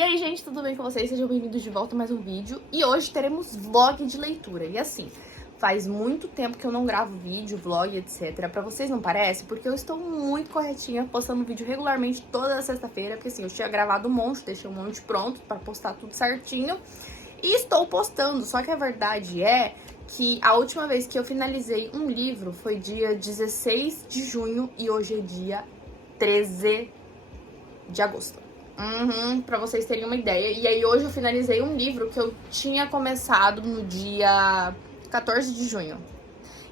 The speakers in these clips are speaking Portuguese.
E aí, gente, tudo bem com vocês? Sejam bem-vindos de volta a mais um vídeo. E hoje teremos vlog de leitura. E assim, faz muito tempo que eu não gravo vídeo, vlog, etc. Pra vocês não parece? Porque eu estou muito corretinha, postando vídeo regularmente toda sexta-feira. Porque assim, eu tinha gravado um monte, deixei um monte pronto pra postar tudo certinho. E estou postando, só que a verdade é que a última vez que eu finalizei um livro foi dia 16 de junho e hoje é dia 13 de agosto. Pra vocês terem uma ideia. E aí hoje eu finalizei um livro que eu tinha começado no dia 14 de junho.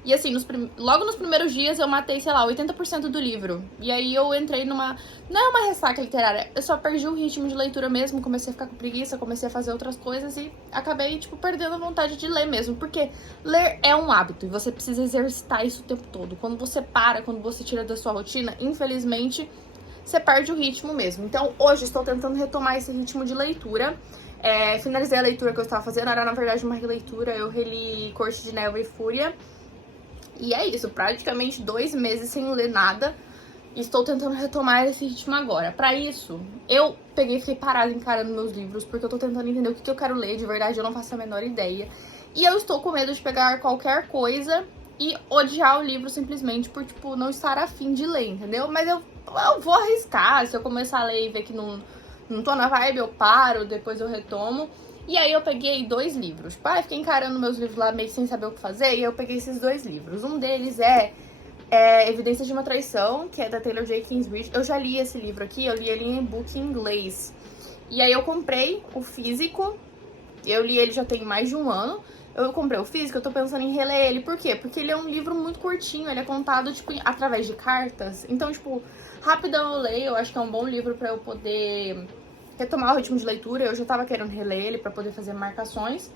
E assim, logo nos primeiros dias eu matei, sei lá, 80% do livro. E aí eu entrei numa... Não é uma ressaca literária, eu só perdi o ritmo de leitura mesmo. Comecei a ficar com preguiça, comecei a fazer outras coisas e acabei, tipo, perdendo a vontade de ler mesmo. Porque ler é um hábito e você precisa exercitar isso o tempo todo. Quando você para, quando você tira da sua rotina, infelizmente... você perde o ritmo mesmo. Então, hoje estou tentando retomar esse ritmo de leitura. Finalizei a leitura que eu estava fazendo, era na verdade uma releitura. Eu reli Corte de Névoa e Fúria. E é isso, praticamente 2 meses sem ler nada. Estou tentando retomar esse ritmo agora. Pra isso, eu fiquei parada encarando meus livros, porque eu tô tentando entender o que eu quero ler. De verdade, eu não faço a menor ideia. E eu estou com medo de pegar qualquer coisa e odiar o livro simplesmente por, tipo, não estar afim de ler, entendeu? Mas eu vou arriscar. Se eu começar a ler e ver que não tô na vibe, eu paro, depois eu retomo. E aí eu peguei 2 livros. Tipo, fiquei encarando meus livros lá meio sem saber o que fazer, e eu peguei esses 2 livros. Um deles é Evidências de uma Traição, que é da Taylor J. Kingsbridge. Eu já li esse livro aqui, eu li ele em e-book em inglês. E aí eu comprei o físico, eu li ele já tem mais de um ano. Eu comprei o físico, eu tô pensando em reler ele. Por quê? Porque ele é um livro muito curtinho, ele é contado, tipo, através de cartas. Então, tipo, rapidão eu leio, eu acho que é um bom livro pra eu poder retomar o ritmo de leitura. Eu já tava querendo reler ele pra poder fazer marcações.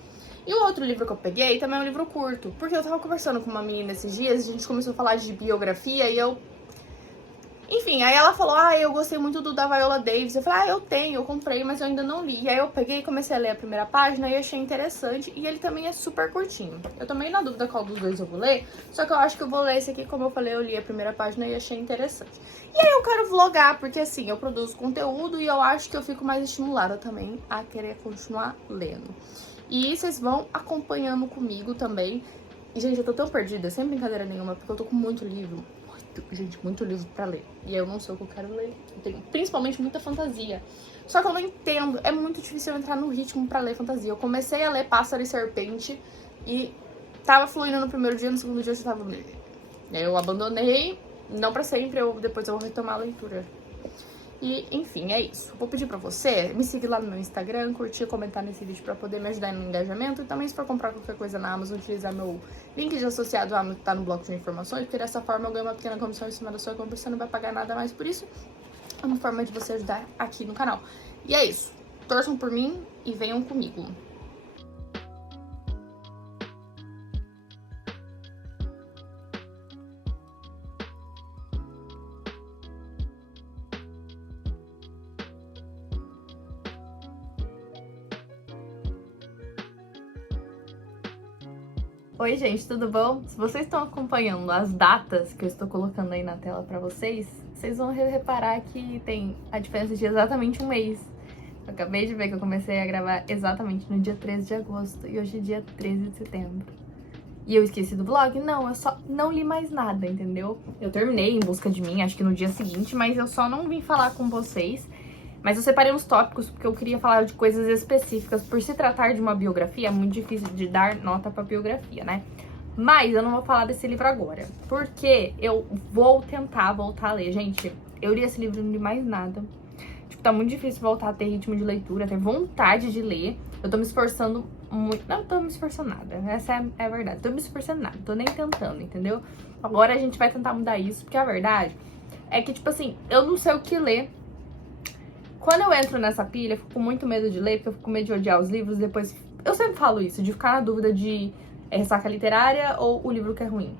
E o outro livro que eu peguei também é um livro curto, porque eu tava conversando com uma menina esses dias, a gente começou a falar de biografia e eu... Enfim, aí ela falou, eu gostei muito do da Viola Davis. Eu falei, eu comprei, mas eu ainda não li. E aí eu peguei e comecei a ler a primeira página e achei interessante. E ele também é super curtinho. Eu tô meio na dúvida qual dos 2 eu vou ler, só que eu acho que eu vou ler esse aqui, como eu falei, eu li a primeira página e achei interessante. E aí eu quero vlogar, porque assim, eu produzo conteúdo e eu acho que eu fico mais estimulada também a querer continuar lendo. E vocês vão acompanhando comigo também. E, gente, eu tô tão perdida, sem brincadeira nenhuma, porque eu tô com muito livro. Muito livro pra ler. E eu não sei o que eu quero ler. Eu tenho principalmente muita fantasia. Só que eu não entendo. É muito difícil eu entrar no ritmo pra ler fantasia. Eu comecei a ler Pássaro e Serpente e tava fluindo no primeiro dia, no segundo dia eu já tava... Eu abandonei, não pra sempre, depois eu vou retomar a leitura. E, enfim, é isso. Vou pedir pra você me seguir lá no meu Instagram, curtir e comentar nesse vídeo pra poder me ajudar no engajamento. E também, se for comprar qualquer coisa na Amazon, utilizar meu link de associado à Amazon, tá no bloco de informações, porque dessa forma eu ganho uma pequena comissão em cima da sua compra, você não vai pagar nada mais por isso. É uma forma de você ajudar aqui no canal. E é isso. Torçam por mim e venham comigo. Oi, gente, tudo bom? Se vocês estão acompanhando as datas que eu estou colocando aí na tela pra vocês, vocês vão reparar que tem a diferença de exatamente um mês. Eu acabei de ver que eu comecei a gravar exatamente no dia 13 de agosto e hoje é dia 13 de setembro. E eu esqueci do vlog? Não, eu só não li mais nada, entendeu? Eu terminei Em Busca de Mim, acho que no dia seguinte, mas eu só não vim falar com vocês. Mas eu separei uns tópicos porque eu queria falar de coisas específicas. Por se tratar de uma biografia, é muito difícil de dar nota pra biografia, né? Mas eu não vou falar desse livro agora, porque eu vou tentar voltar a ler. Gente, eu li esse livro e não li mais nada. Tipo, tá muito difícil voltar a ter ritmo de leitura, ter vontade de ler. Eu tô me esforçando muito... Não tô me esforçando nada, essa é a verdade. Tô me esforçando nada, tô nem tentando, entendeu? Agora a gente vai tentar mudar isso, porque a verdade é que, tipo assim, eu não sei o que ler. Quando eu entro nessa pilha, eu fico com muito medo de ler, porque eu fico com medo de odiar os livros. Depois, eu sempre falo isso, de ficar na dúvida de ressaca literária ou o livro que é ruim.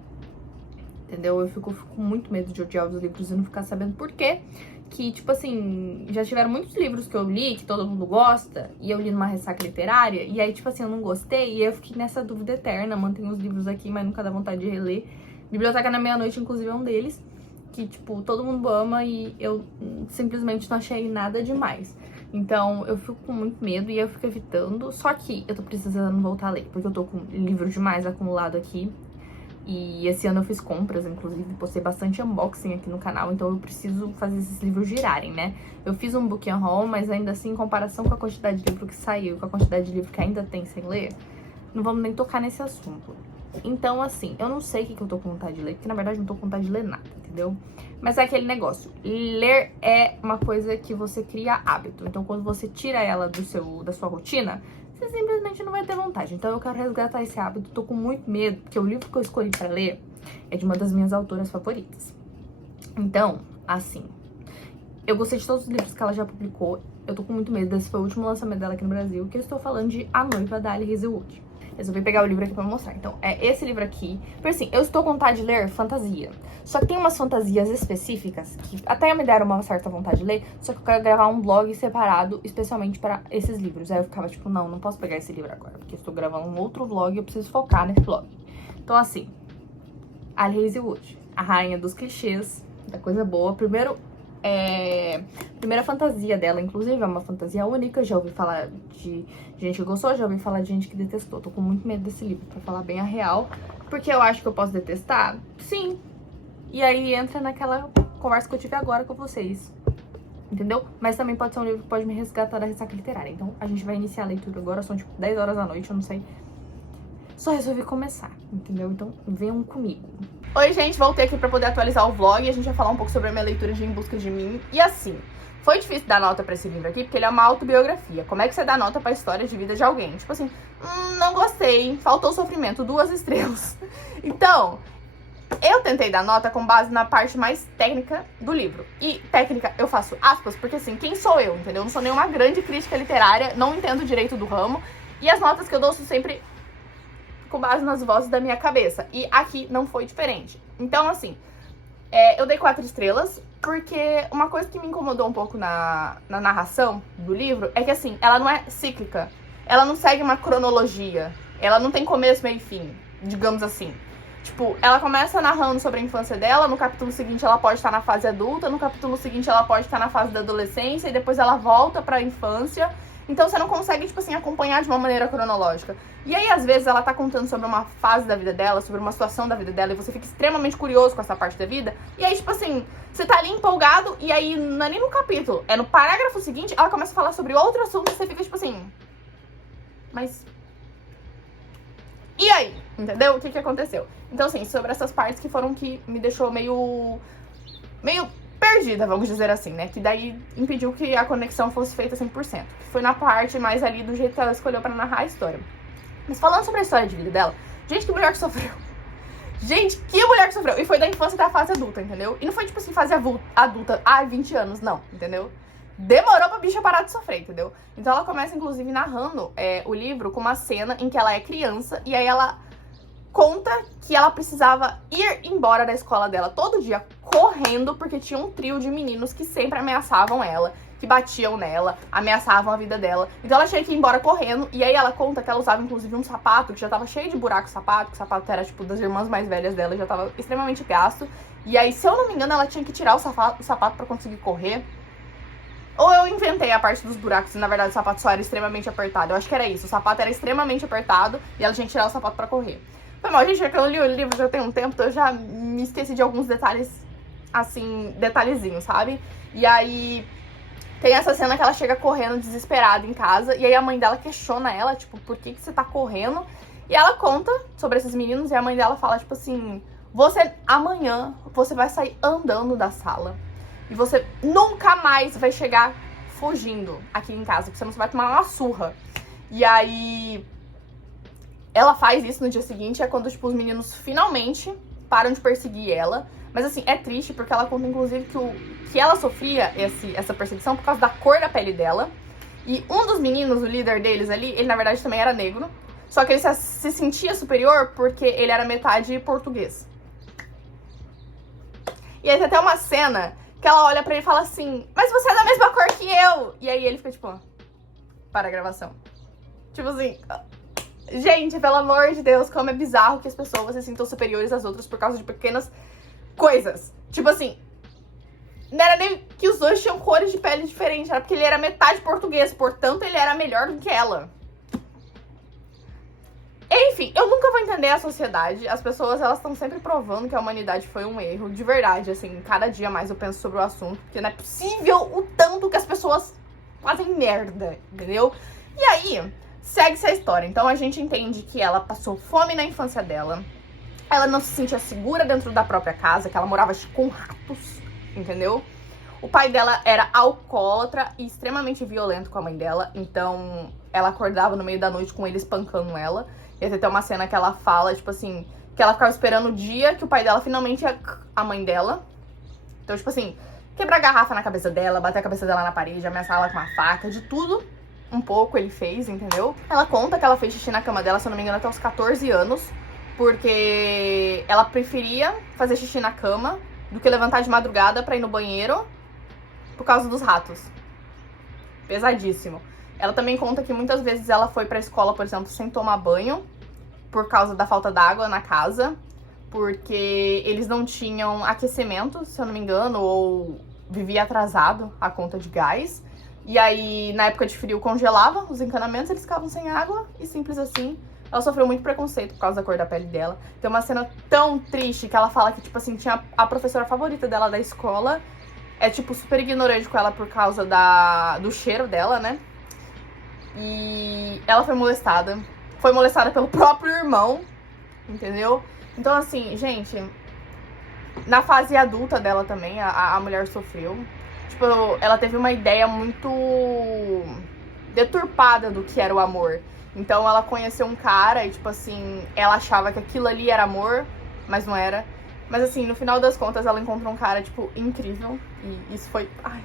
Entendeu? Eu fico com muito medo de odiar os livros e não ficar sabendo por quê. Que, tipo assim, já tiveram muitos livros que eu li, que todo mundo gosta, e eu li numa ressaca literária, e aí, tipo assim, eu não gostei, e eu fiquei nessa dúvida eterna. Mantenho os livros aqui, mas nunca dá vontade de reler. Biblioteca na Meia-Noite, inclusive, é um deles. Que, tipo, todo mundo ama e eu simplesmente não achei nada demais. Então, eu fico com muito medo e eu fico evitando. Só que eu tô precisando voltar a ler, porque eu tô com livro demais acumulado aqui. E esse ano eu fiz compras, inclusive, postei bastante unboxing aqui no canal, então eu preciso fazer esses livros girarem, né? Eu fiz um book and haul, mas ainda assim, em comparação com a quantidade de livro que saiu, com a quantidade de livro que ainda tem sem ler, não vamos nem tocar nesse assunto. Então, assim, eu não sei o que eu tô com vontade de ler, porque na verdade eu não tô com vontade de ler nada, entendeu? Mas é aquele negócio, ler é uma coisa que você cria hábito, então quando você tira ela da sua rotina, você simplesmente não vai ter vontade. Então eu quero resgatar esse hábito, tô com muito medo, porque o livro que eu escolhi pra ler é de uma das minhas autoras favoritas. Então, assim, eu gostei de todos os livros que ela já publicou, eu tô com muito medo, desse foi o último lançamento dela aqui no Brasil, que eu estou falando de A Noiva, da Ali Hazelwood. Resolvi pegar o livro aqui pra mostrar. Então, é esse livro aqui. Porque assim, eu estou com vontade de ler fantasia. Só que tem umas fantasias específicas que até me deram uma certa vontade de ler, só que eu quero gravar um blog separado, especialmente para esses livros. Aí eu ficava tipo, não posso pegar esse livro agora, porque eu estou gravando um outro vlog e eu preciso focar nesse vlog. Então, assim, Ali Hazelwood, a rainha dos clichês, da coisa boa. Primeira fantasia dela, inclusive, é uma fantasia única. Já ouvi falar de gente que gostou, já ouvi falar de gente que detestou. Tô com muito medo desse livro, pra falar bem a real. Porque eu acho que eu posso detestar? Sim. E aí entra naquela conversa que eu tive agora com vocês. Entendeu? Mas também pode ser um livro que pode me resgatar da ressaca literária. Então a gente vai iniciar a leitura agora, são tipo 10 horas da noite, eu não sei. Só resolvi começar, entendeu? Então venham comigo. Oi, gente, voltei aqui pra poder atualizar o vlog e a gente vai falar um pouco sobre a minha leitura de Em Busca de Mim. E assim, foi difícil dar nota pra esse livro aqui, porque ele é uma autobiografia. Como é que você dá nota pra história de vida de alguém? Tipo assim, não gostei, faltou sofrimento, 2 estrelas. Então, eu tentei dar nota com base na parte mais técnica do livro. E técnica, eu faço aspas, porque assim, quem sou eu, entendeu? Eu não sou nenhuma grande crítica literária, não entendo direito do ramo. E as notas que eu dou são sempre com base nas vozes da minha cabeça. E aqui não foi diferente. Então, assim, eu dei 4 estrelas, porque uma coisa que me incomodou um pouco na narração do livro é que, assim, ela não é cíclica. Ela não segue uma cronologia. Ela não tem começo, meio e fim, digamos assim. Tipo, ela começa narrando sobre a infância dela, no capítulo seguinte ela pode estar na fase adulta, no capítulo seguinte ela pode estar na fase da adolescência, e depois ela volta pra infância. Então você não consegue, tipo assim, acompanhar de uma maneira cronológica. E aí, às vezes, ela tá contando sobre uma fase da vida dela, sobre uma situação da vida dela, e você fica extremamente curioso com essa parte da vida. E aí, tipo assim, você tá ali empolgado, e aí não é nem no capítulo, é no parágrafo seguinte, ela começa a falar sobre outro assunto, e você fica, tipo assim... Mas... E aí? Entendeu? O que aconteceu? Então, assim, sobre essas partes que foram que me deixou meio perdida, vamos dizer assim, né? Que daí impediu que a conexão fosse feita 100%. Que foi na parte mais ali do jeito que ela escolheu pra narrar a história. Mas falando sobre a história de vida dela, gente, que mulher que sofreu. Gente, que mulher que sofreu. E foi da infância até a fase adulta, entendeu? E não foi tipo assim, fase adulta, 20 anos, não, entendeu? Demorou pra bicha parar de sofrer, entendeu? Então ela começa, inclusive, narrando o livro com uma cena em que ela é criança, e aí ela conta que ela precisava ir embora da escola dela todo dia correndo, porque tinha um trio de meninos que sempre ameaçavam ela, que batiam nela, ameaçavam a vida dela. Então ela tinha que ir embora correndo, e aí ela conta que ela usava inclusive um sapato que já tava cheio de buraco, que o sapato era tipo das irmãs mais velhas dela, já tava extremamente gasto. E aí, se eu não me engano, ela tinha que tirar o sapato pra conseguir correr. Ou eu inventei a parte dos buracos e na verdade o sapato só era extremamente apertado. Eu acho que era isso, o sapato era extremamente apertado e ela tinha que tirar o sapato pra correr. Foi mal, gente, é que eu li o livro já tem um tempo, então eu já me esqueci de alguns detalhes, assim, detalhezinhos, sabe? E aí tem essa cena que ela chega correndo desesperada em casa, e aí a mãe dela questiona ela, tipo, por que você tá correndo? E ela conta sobre esses meninos, e a mãe dela fala, tipo assim, amanhã você vai sair andando da sala, e você nunca mais vai chegar fugindo aqui em casa, porque senão você vai tomar uma surra. E aí ela faz isso no dia seguinte, é quando, tipo, os meninos finalmente param de perseguir ela. Mas, assim, é triste, porque ela conta, inclusive, que ela sofria essa perseguição por causa da cor da pele dela. E um dos meninos, o líder deles ali, ele, na verdade, também era negro. Só que ele se sentia superior porque ele era metade português. E aí tem até uma cena que ela olha pra ele e fala assim, mas você é da mesma cor que eu! E aí ele fica, tipo, para a gravação. Tipo assim... Gente, pelo amor de Deus, como é bizarro que as pessoas se sintam superiores às outras por causa de pequenas coisas. Tipo assim, Não era nem que os dois tinham cores de pele diferentes, era porque ele era metade português, portanto ele era melhor do que ela. Enfim, eu nunca vou entender a sociedade. As pessoas, elas estão sempre provando que a humanidade foi um erro. De verdade, assim, cada dia mais eu penso sobre o assunto, porque não é possível o tanto que as pessoas fazem merda, entendeu? E aí, segue-se a história. Então a gente entende que ela passou fome na infância dela, ela não se sentia segura dentro da própria casa, que ela morava com ratos, entendeu? O pai dela era alcoólatra e extremamente violento com a mãe dela, então ela acordava no meio da noite com ele espancando ela. E até tem uma cena que ela fala, tipo assim, que ela ficava esperando o dia que o pai dela finalmente ia a mãe dela. Então, tipo assim, quebrar garrafa na cabeça dela, bater a cabeça dela na parede, ameaçar ela com uma faca, de tudo um pouco ele fez, entendeu? Ela conta que ela fez xixi na cama dela, se eu não me engano, até uns 14 anos, porque ela preferia fazer xixi na cama do que levantar de madrugada pra ir no banheiro por causa dos ratos. Pesadíssimo. Ela também conta que muitas vezes ela foi pra escola, por exemplo, sem tomar banho, por causa da falta d'água na casa, porque eles não tinham aquecimento, se eu não me engano, ou vivia atrasado a conta de gás. E aí, na época de frio, congelava os encanamentos, eles ficavam sem água, e simples assim. Ela sofreu muito preconceito por causa da cor da pele dela. Tem uma cena tão triste que ela fala que, tipo assim, tinha a professora favorita dela da escola, é, tipo, super ignorante com ela por causa do cheiro dela, né? E ela foi molestada. Foi molestada pelo próprio irmão, entendeu? Então, assim, gente, na fase adulta dela também, a mulher sofreu. Tipo, ela teve uma ideia muito deturpada do que era o amor. Então, ela conheceu um cara e, tipo assim, ela achava que aquilo ali era amor, mas não era. Mas, assim, no final das contas, ela encontrou um cara, tipo, incrível. E isso foi... Ai...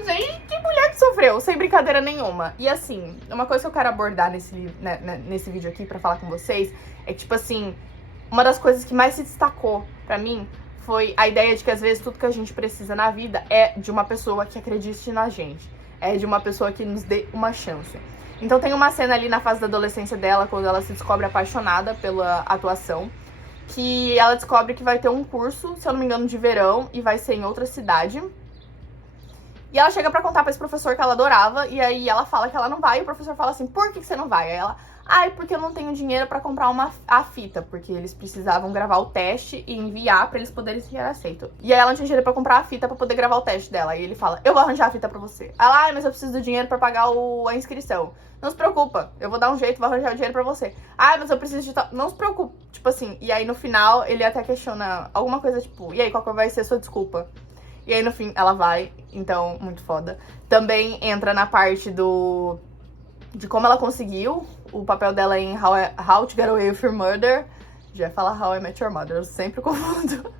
Gente, que mulher que sofreu, sem brincadeira nenhuma. E assim, uma coisa que eu quero abordar nesse vídeo aqui pra falar com vocês é que, tipo assim, uma das coisas que mais se destacou pra mim foi a ideia de que às vezes tudo que a gente precisa na vida é de uma pessoa que acredite na gente, é de uma pessoa que nos dê uma chance. Então tem uma cena ali na fase da adolescência dela, quando ela se descobre apaixonada pela atuação, que ela descobre que vai ter um curso, se eu não me engano, de verão, e vai ser em outra cidade. E ela chega pra contar pra esse professor que ela adorava, e aí ela fala que ela não vai, e o professor fala assim, por que você não vai? Aí ela, porque eu não tenho dinheiro pra comprar a fita, porque eles precisavam gravar o teste e enviar pra eles poderem ser aceitos. E aí ela não tinha dinheiro pra comprar a fita pra poder gravar o teste dela, e ele fala, eu vou arranjar a fita pra você. Ela, mas eu preciso do dinheiro pra pagar a inscrição. Não se preocupa, eu vou dar um jeito, vou arranjar o dinheiro pra você. Mas eu preciso de... Não se preocupe, tipo assim, e aí no final ele até questiona alguma coisa tipo, e aí qual que vai ser a sua desculpa? E aí, no fim, ela vai, então, muito foda. Também entra na parte de como ela conseguiu o papel dela em How to Get Away with Your Murder. Já ia falar How I Met Your Mother, eu sempre confundo.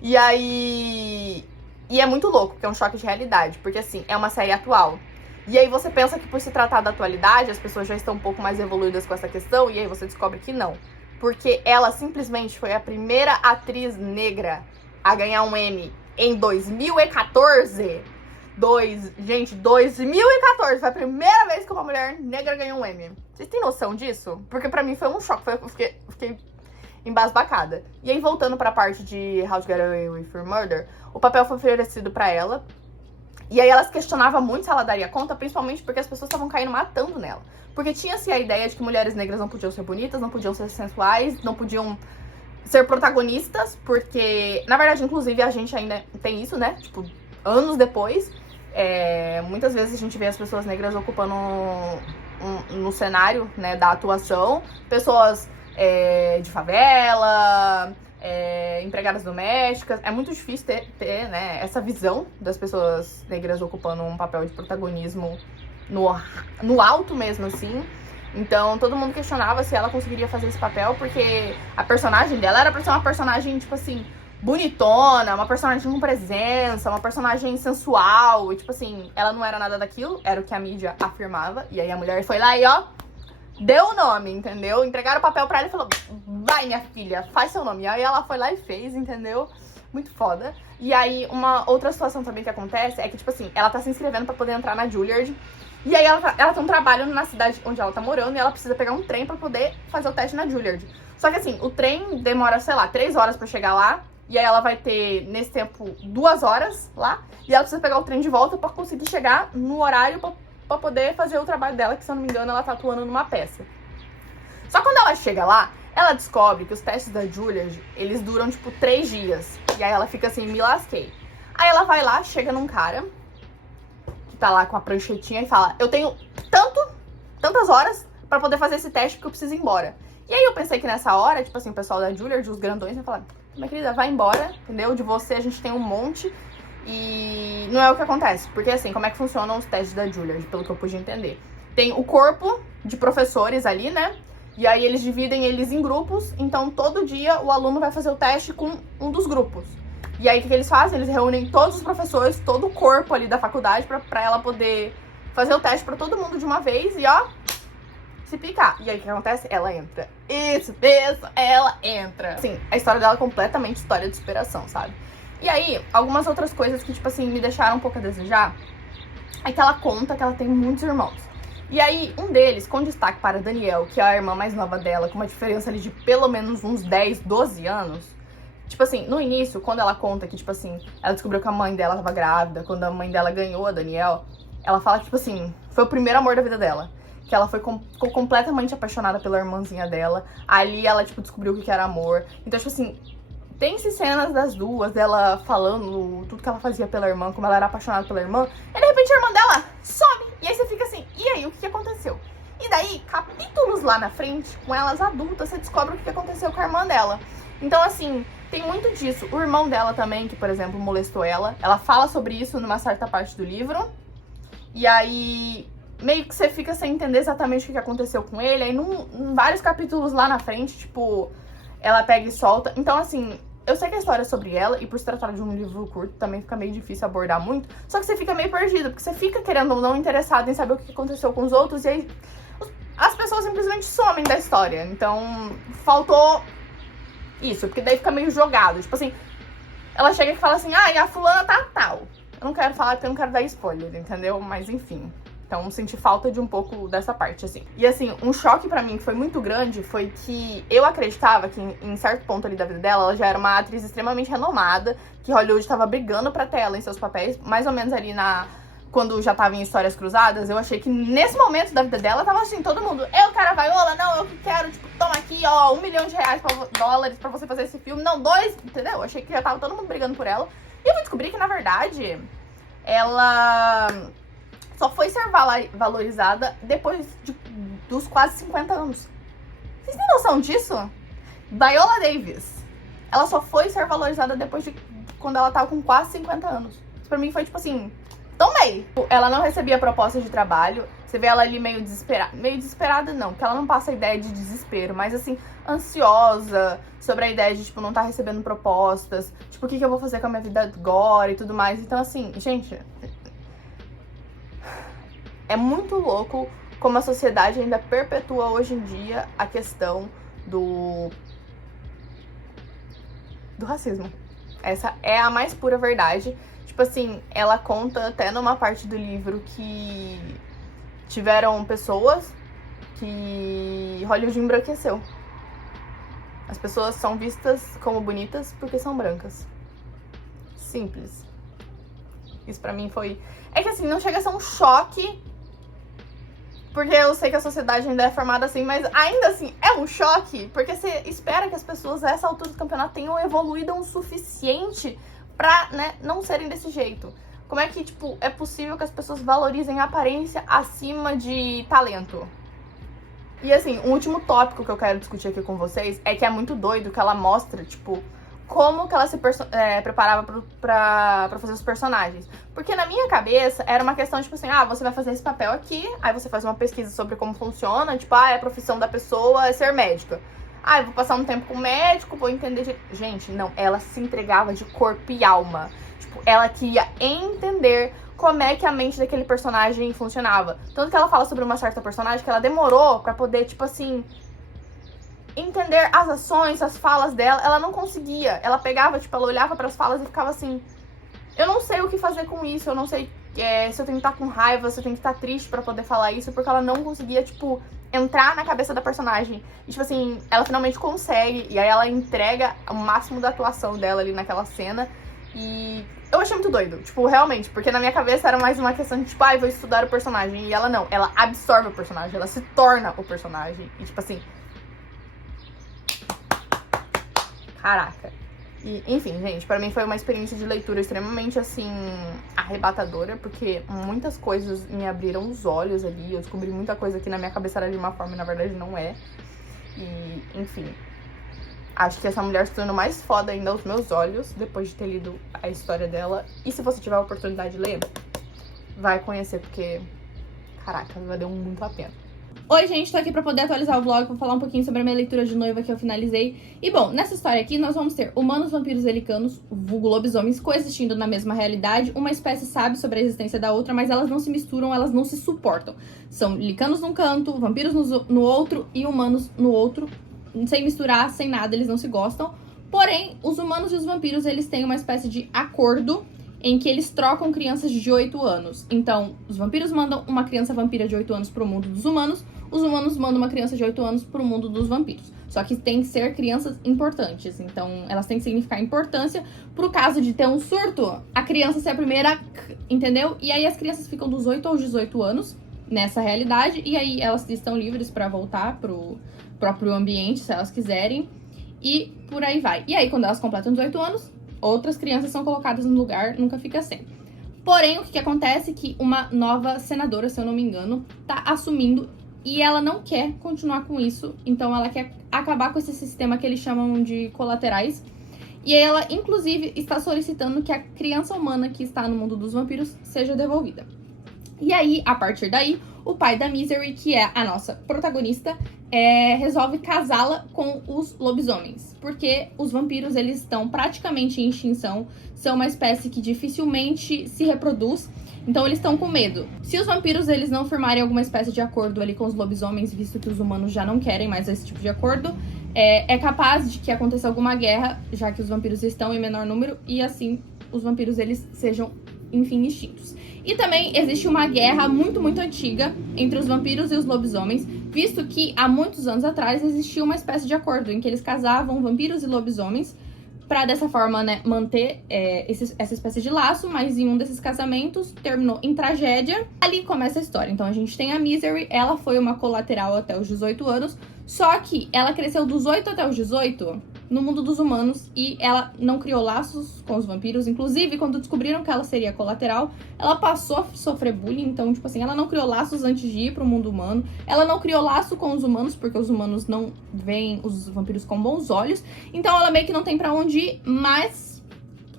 E aí... E é muito louco, porque é um choque de realidade, porque, assim, é uma série atual. E aí você pensa que por se tratar da atualidade, as pessoas já estão um pouco mais evoluídas com essa questão, e aí você descobre que não. Porque ela simplesmente foi a primeira atriz negra a ganhar um Emmy em 2014. Gente, 2014 foi a primeira vez que uma mulher negra ganhou um Emmy. Vocês têm noção disso? Porque pra mim foi um choque, eu fiquei embasbacada. E aí, voltando pra parte de How to Get Away with Your Murder, o papel foi oferecido pra ela. E aí ela se questionava muito se ela daria conta, principalmente porque as pessoas estavam caindo matando nela. Porque tinha-se a ideia de que mulheres negras não podiam ser bonitas, não podiam ser sensuais, não podiam ser protagonistas, porque, na verdade, inclusive, a gente ainda tem isso, né? Tipo, anos depois, muitas vezes a gente vê as pessoas negras ocupando no cenário, né, da atuação, pessoas de favela, empregadas domésticas. É muito difícil ter, né, essa visão das pessoas negras ocupando um papel de protagonismo no alto mesmo, assim. Então, todo mundo questionava se ela conseguiria fazer esse papel, porque a personagem dela era pra ser uma personagem, tipo assim, bonitona, uma personagem com presença, uma personagem sensual, e tipo assim, ela não era nada daquilo, era o que a mídia afirmava, e aí a mulher foi lá e ó, deu o nome, entendeu? Entregaram o papel pra ela e falou, vai minha filha, faz seu nome. E aí ela foi lá e fez, entendeu? Muito foda. E aí, uma outra situação também que acontece é que, tipo assim, ela tá se inscrevendo pra poder entrar na Juilliard. E aí ela tem um trabalho na cidade onde ela tá morando e ela precisa pegar um trem pra poder fazer o teste na Juilliard. Só que assim, o trem demora, sei lá, 3 horas pra chegar lá. E aí ela vai ter, nesse tempo, 2 horas lá. E ela precisa pegar o trem de volta pra conseguir chegar no horário pra poder fazer o trabalho dela, que se eu não me engano, ela tá atuando numa peça. Só quando ela chega lá, ela descobre que os testes da Julia, eles duram, tipo, 3 dias. E aí ela fica assim, me lasquei. Aí ela vai lá, chega num cara que tá lá com a pranchetinha e fala, eu tenho tantas horas pra poder fazer esse teste porque eu preciso ir embora. E aí eu pensei que nessa hora, tipo assim, o pessoal da Julia, os grandões, vai falar, minha querida, vai embora, entendeu? De você a gente tem um monte. E não é o que acontece. Porque assim, como é que funcionam os testes da Julia, pelo que eu pude entender? Tem o corpo de professores ali, né? E aí eles dividem eles em grupos. Então todo dia o aluno vai fazer o teste com um dos grupos. E aí o que eles fazem? Eles reúnem todos os professores, todo o corpo ali da faculdade pra ela poder fazer o teste pra todo mundo de uma vez e ó, se picar. E aí o que acontece? Ela entra. Isso, ela entra. Assim, a história dela é completamente história de superação, sabe? E aí, algumas outras coisas que, tipo assim, me deixaram um pouco a desejar é que ela conta que ela tem muitos irmãos. E aí, um deles, com destaque para Daniel, que é a irmã mais nova dela, com uma diferença ali de pelo menos uns 10, 12 anos. Tipo assim, no início, quando ela conta que, tipo assim, ela descobriu que a mãe dela tava grávida, quando a mãe dela ganhou a Daniel, ela fala que, tipo assim, foi o primeiro amor da vida dela. Que ela ficou completamente apaixonada pela irmãzinha dela. Ali ela, tipo, descobriu o que era amor. Então, tipo assim, tem-se cenas das duas, dela falando tudo que ela fazia pela irmã, como ela era apaixonada pela irmã. E de repente a irmã dela some. E aí você fica assim, e aí, o que aconteceu? E daí, capítulos lá na frente, com elas adultas, você descobre o que aconteceu com a irmã dela. Então, assim, tem muito disso. O irmão dela também, que, por exemplo, molestou ela fala sobre isso numa certa parte do livro. E aí, meio que você fica sem entender exatamente o que aconteceu com ele. Aí, em vários capítulos lá na frente, tipo, ela pega e solta. Então, assim, eu sei que a história é sobre ela, e por se tratar de um livro curto, também fica meio difícil abordar muito. Só que você fica meio perdido, porque você fica, querendo ou não, interessado em saber o que aconteceu com os outros, e aí as pessoas simplesmente somem da história. Então, faltou isso, porque daí fica meio jogado. Tipo assim, ela chega e fala assim, ah, e a fulana tá tal. Eu não quero falar porque eu não quero dar spoiler, entendeu? Mas enfim. Então, senti falta de um pouco dessa parte, assim. E, assim, um choque pra mim que foi muito grande foi que eu acreditava que, em certo ponto ali da vida dela, ela já era uma atriz extremamente renomada, que Hollywood tava brigando pra ter ela em seus papéis, mais ou menos ali quando já tava em Histórias Cruzadas. Eu achei que nesse momento da vida dela, tava assim, todo mundo, eu quero a Viola, não, eu que quero, tipo, toma aqui, ó, $1 milhão dólares pra você fazer esse filme, não, 2, entendeu? Eu achei que já tava todo mundo brigando por ela. E eu fui descobrir que, na verdade, ela só foi ser valorizada depois dos quase 50 anos. Vocês têm noção disso? Viola Davis, ela só foi ser valorizada depois de quando ela tava com quase 50 anos. Isso pra mim foi tipo assim, tomei. Ela não recebia proposta de trabalho. Você vê ela ali meio desesperada. Meio desesperada não, porque ela não passa a ideia de desespero, mas assim, ansiosa sobre a ideia de, tipo, não tá recebendo propostas. Tipo, o que eu vou fazer com a minha vida agora e tudo mais. Então, assim, gente, é muito louco como a sociedade ainda perpetua hoje em dia a questão do racismo. Essa é a mais pura verdade. Tipo assim, ela conta até numa parte do livro que tiveram pessoas que Hollywood embranqueceu. As pessoas são vistas como bonitas porque são brancas. Simples. Isso pra mim foi... É que assim, não chega a ser um choque, porque eu sei que a sociedade ainda é formada assim, mas ainda assim é um choque, porque você espera que as pessoas a essa altura do campeonato tenham evoluído o suficiente pra, né, não serem desse jeito. Como é que, tipo, é possível que as pessoas valorizem a aparência acima de talento? E assim, um último tópico que eu quero discutir aqui com vocês é que é muito doido que ela mostra, tipo, como que ela se preparava pra fazer os personagens. Porque na minha cabeça era uma questão, tipo assim, ah, você vai fazer esse papel aqui, aí você faz uma pesquisa sobre como funciona, tipo, ah, a profissão da pessoa é ser médica. Ah, eu vou passar um tempo com o médico, vou entender... Gente, não, ela se entregava de corpo e alma. Tipo, ela queria entender como é que a mente daquele personagem funcionava. Tanto que ela fala sobre uma certa personagem que ela demorou pra poder, tipo assim, entender as ações, as falas dela. Ela não conseguia. Ela pegava, tipo, ela olhava pras falas e ficava assim, eu não sei o que fazer com isso, eu não sei se eu tenho que estar com raiva, se eu tenho que estar triste pra poder falar isso, porque ela não conseguia, tipo, entrar na cabeça da personagem. E, tipo assim, ela finalmente consegue, e aí ela entrega o máximo da atuação dela ali naquela cena. E eu achei muito doido, tipo, realmente, porque na minha cabeça era mais uma questão de, tipo, ai, vou estudar o personagem. E ela não, ela absorve o personagem, ela se torna o personagem. E, tipo assim, caraca. E, enfim, gente, pra mim foi uma experiência de leitura extremamente, assim, arrebatadora, porque muitas coisas me abriram os olhos ali, eu descobri muita coisa que na minha cabeça era de uma forma e na verdade não é. E, enfim, acho que essa mulher se tornou mais foda ainda aos meus olhos, depois de ter lido a história dela. E se você tiver a oportunidade de ler, vai conhecer, porque, caraca, valeu muito a pena. Oi, gente, tô aqui pra poder atualizar o vlog, pra falar um pouquinho sobre a minha leitura de noiva que eu finalizei. E, bom, nessa história aqui, nós vamos ter humanos, vampiros e helicanos, vulgo lobisomens, coexistindo na mesma realidade. Uma espécie sabe sobre a existência da outra, mas elas não se misturam, elas não se suportam. São licanos num canto, vampiros no outro e humanos no outro, sem misturar, sem nada, eles não se gostam. Porém, os humanos e os vampiros, eles têm uma espécie de acordo em que eles trocam crianças de 8 anos. Então, os vampiros mandam uma criança vampira de 8 anos pro mundo dos humanos, os humanos mandam uma criança de 8 anos pro mundo dos vampiros. Só que tem que ser crianças importantes, então elas têm que significar importância pro caso de ter um surto, a criança ser a primeira, entendeu? E aí as crianças ficam dos 8 aos 18 anos nessa realidade, e aí elas estão livres pra voltar pro próprio ambiente, se elas quiserem, e por aí vai. E aí, quando elas completam 18 anos, outras crianças são colocadas no lugar, nunca fica sem. Porém, o que acontece é que uma nova senadora, se eu não me engano, tá assumindo e ela não quer continuar com isso. Então ela quer acabar com esse sistema que eles chamam de colaterais. E ela, inclusive, está solicitando que a criança humana que está no mundo dos vampiros seja devolvida. E aí, a partir daí, o pai da Misery, que é a nossa protagonista, resolve casá-la com os lobisomens. Porque os vampiros, eles estão praticamente em extinção. São uma espécie que dificilmente se reproduz. Então, eles estão com medo. Se os vampiros, eles não firmarem alguma espécie de acordo ali com os lobisomens, visto que os humanos já não querem mais esse tipo de acordo, é capaz de que aconteça alguma guerra, já que os vampiros estão em menor número, e assim, os vampiros, eles sejam, enfim, extintos. E também existe uma guerra muito, muito antiga entre os vampiros e os lobisomens, visto que há muitos anos atrás existia uma espécie de acordo em que eles casavam vampiros e lobisomens para dessa forma, né, manter essa espécie de laço, mas em um desses casamentos terminou em tragédia. Ali começa a história. Então a gente tem a Misery, ela foi uma colateral até os 18 anos, só que ela cresceu dos 8 até os 18 no mundo dos humanos e ela não criou laços com os vampiros. Inclusive, quando descobriram que ela seria colateral, ela passou a sofrer bullying. Então, tipo assim, ela não criou laços antes de ir pro mundo humano. Ela não criou laço com os humanos, porque os humanos não veem os vampiros com bons olhos. Então, ela meio que não tem pra onde ir, mas,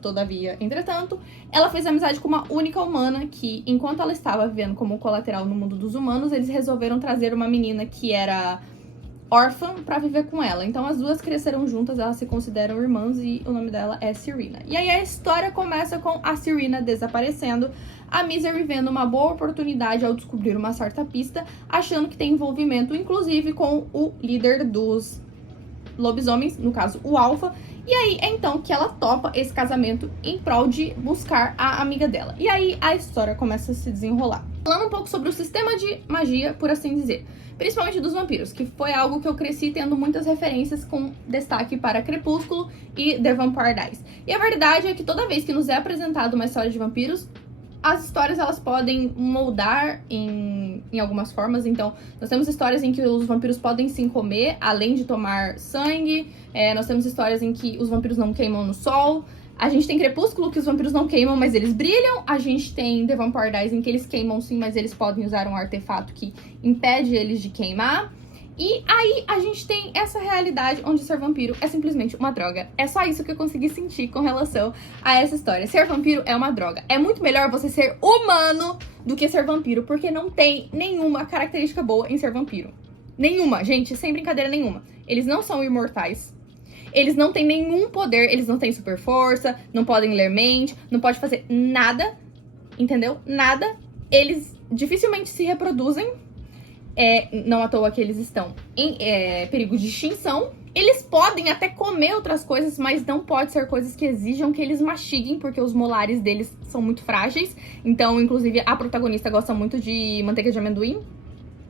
todavia, entretanto, ela fez amizade com uma única humana que, enquanto ela estava vivendo como colateral no mundo dos humanos, eles resolveram trazer uma menina que era órfã pra viver com ela. Então as duas cresceram juntas, elas se consideram irmãs e o nome dela é Serena. E aí a história começa com a Serena desaparecendo, a Misery vendo uma boa oportunidade ao descobrir uma certa pista, achando que tem envolvimento inclusive com o líder dos lobisomens, no caso o Alpha. E aí é então que ela topa esse casamento em prol de buscar a amiga dela. E aí a história começa a se desenrolar. Falando um pouco sobre o sistema de magia, por assim dizer, principalmente dos vampiros, que foi algo que eu cresci tendo muitas referências com destaque para Crepúsculo e The Vampire Diaries. E a verdade é que toda vez que nos é apresentada uma história de vampiros, as histórias elas podem moldar em algumas formas. Então, nós temos histórias em que os vampiros podem sim comer, além de tomar sangue. Nós temos histórias em que os vampiros não queimam no sol. A gente tem Crepúsculo, que os vampiros não queimam, mas eles brilham. A gente tem The Vampire Diaries, em que eles queimam sim, mas eles podem usar um artefato que impede eles de queimar. E aí a gente tem essa realidade onde ser vampiro é simplesmente uma droga. É só isso que eu consegui sentir com relação a essa história. Ser vampiro é uma droga. É muito melhor você ser humano do que ser vampiro, porque não tem nenhuma característica boa em ser vampiro. Nenhuma, gente, sem brincadeira nenhuma. Eles não são imortais. Eles não têm nenhum poder, eles não têm super força, não podem ler mente, não pode fazer nada, entendeu? Nada. Eles dificilmente se reproduzem. Não à toa que eles estão em perigo de extinção. Eles podem até comer outras coisas, mas não pode ser coisas que exijam que eles mastiguem, porque os molares deles são muito frágeis. Então, inclusive, a protagonista gosta muito de manteiga de amendoim,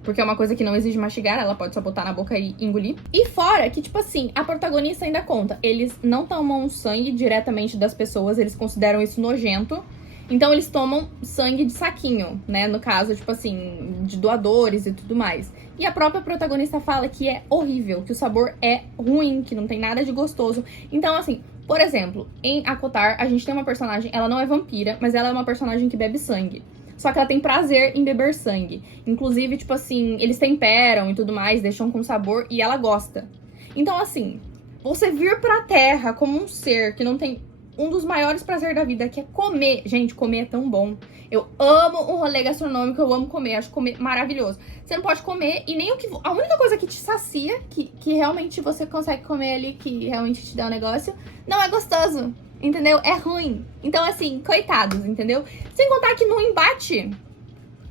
porque é uma coisa que não exige mastigar, ela pode só botar na boca e engolir. E fora que, tipo assim, a protagonista ainda conta, eles não tomam sangue diretamente das pessoas, eles consideram isso nojento. Então eles tomam sangue de saquinho, né? No caso, tipo assim, de doadores e tudo mais. E a própria protagonista fala que é horrível, que o sabor é ruim, que não tem nada de gostoso. Então, assim, por exemplo, em ACOTAR, a gente tem uma personagem, ela não é vampira, mas ela é uma personagem que bebe sangue. Só que ela tem prazer em beber sangue. Inclusive, tipo assim, eles temperam e tudo mais, deixam com sabor e ela gosta. Então, assim, você vir pra Terra como um ser que não tem um dos maiores prazeres da vida, que é comer. Gente, comer é tão bom. Eu amo o rolê gastronômico, eu amo comer, acho comer maravilhoso. Você não pode comer e nem o que... A única coisa que te sacia, que realmente você consegue comer ali, que realmente te dá um negócio, não é gostoso, entendeu? É ruim. Então, assim, coitados, entendeu? Sem contar que no embate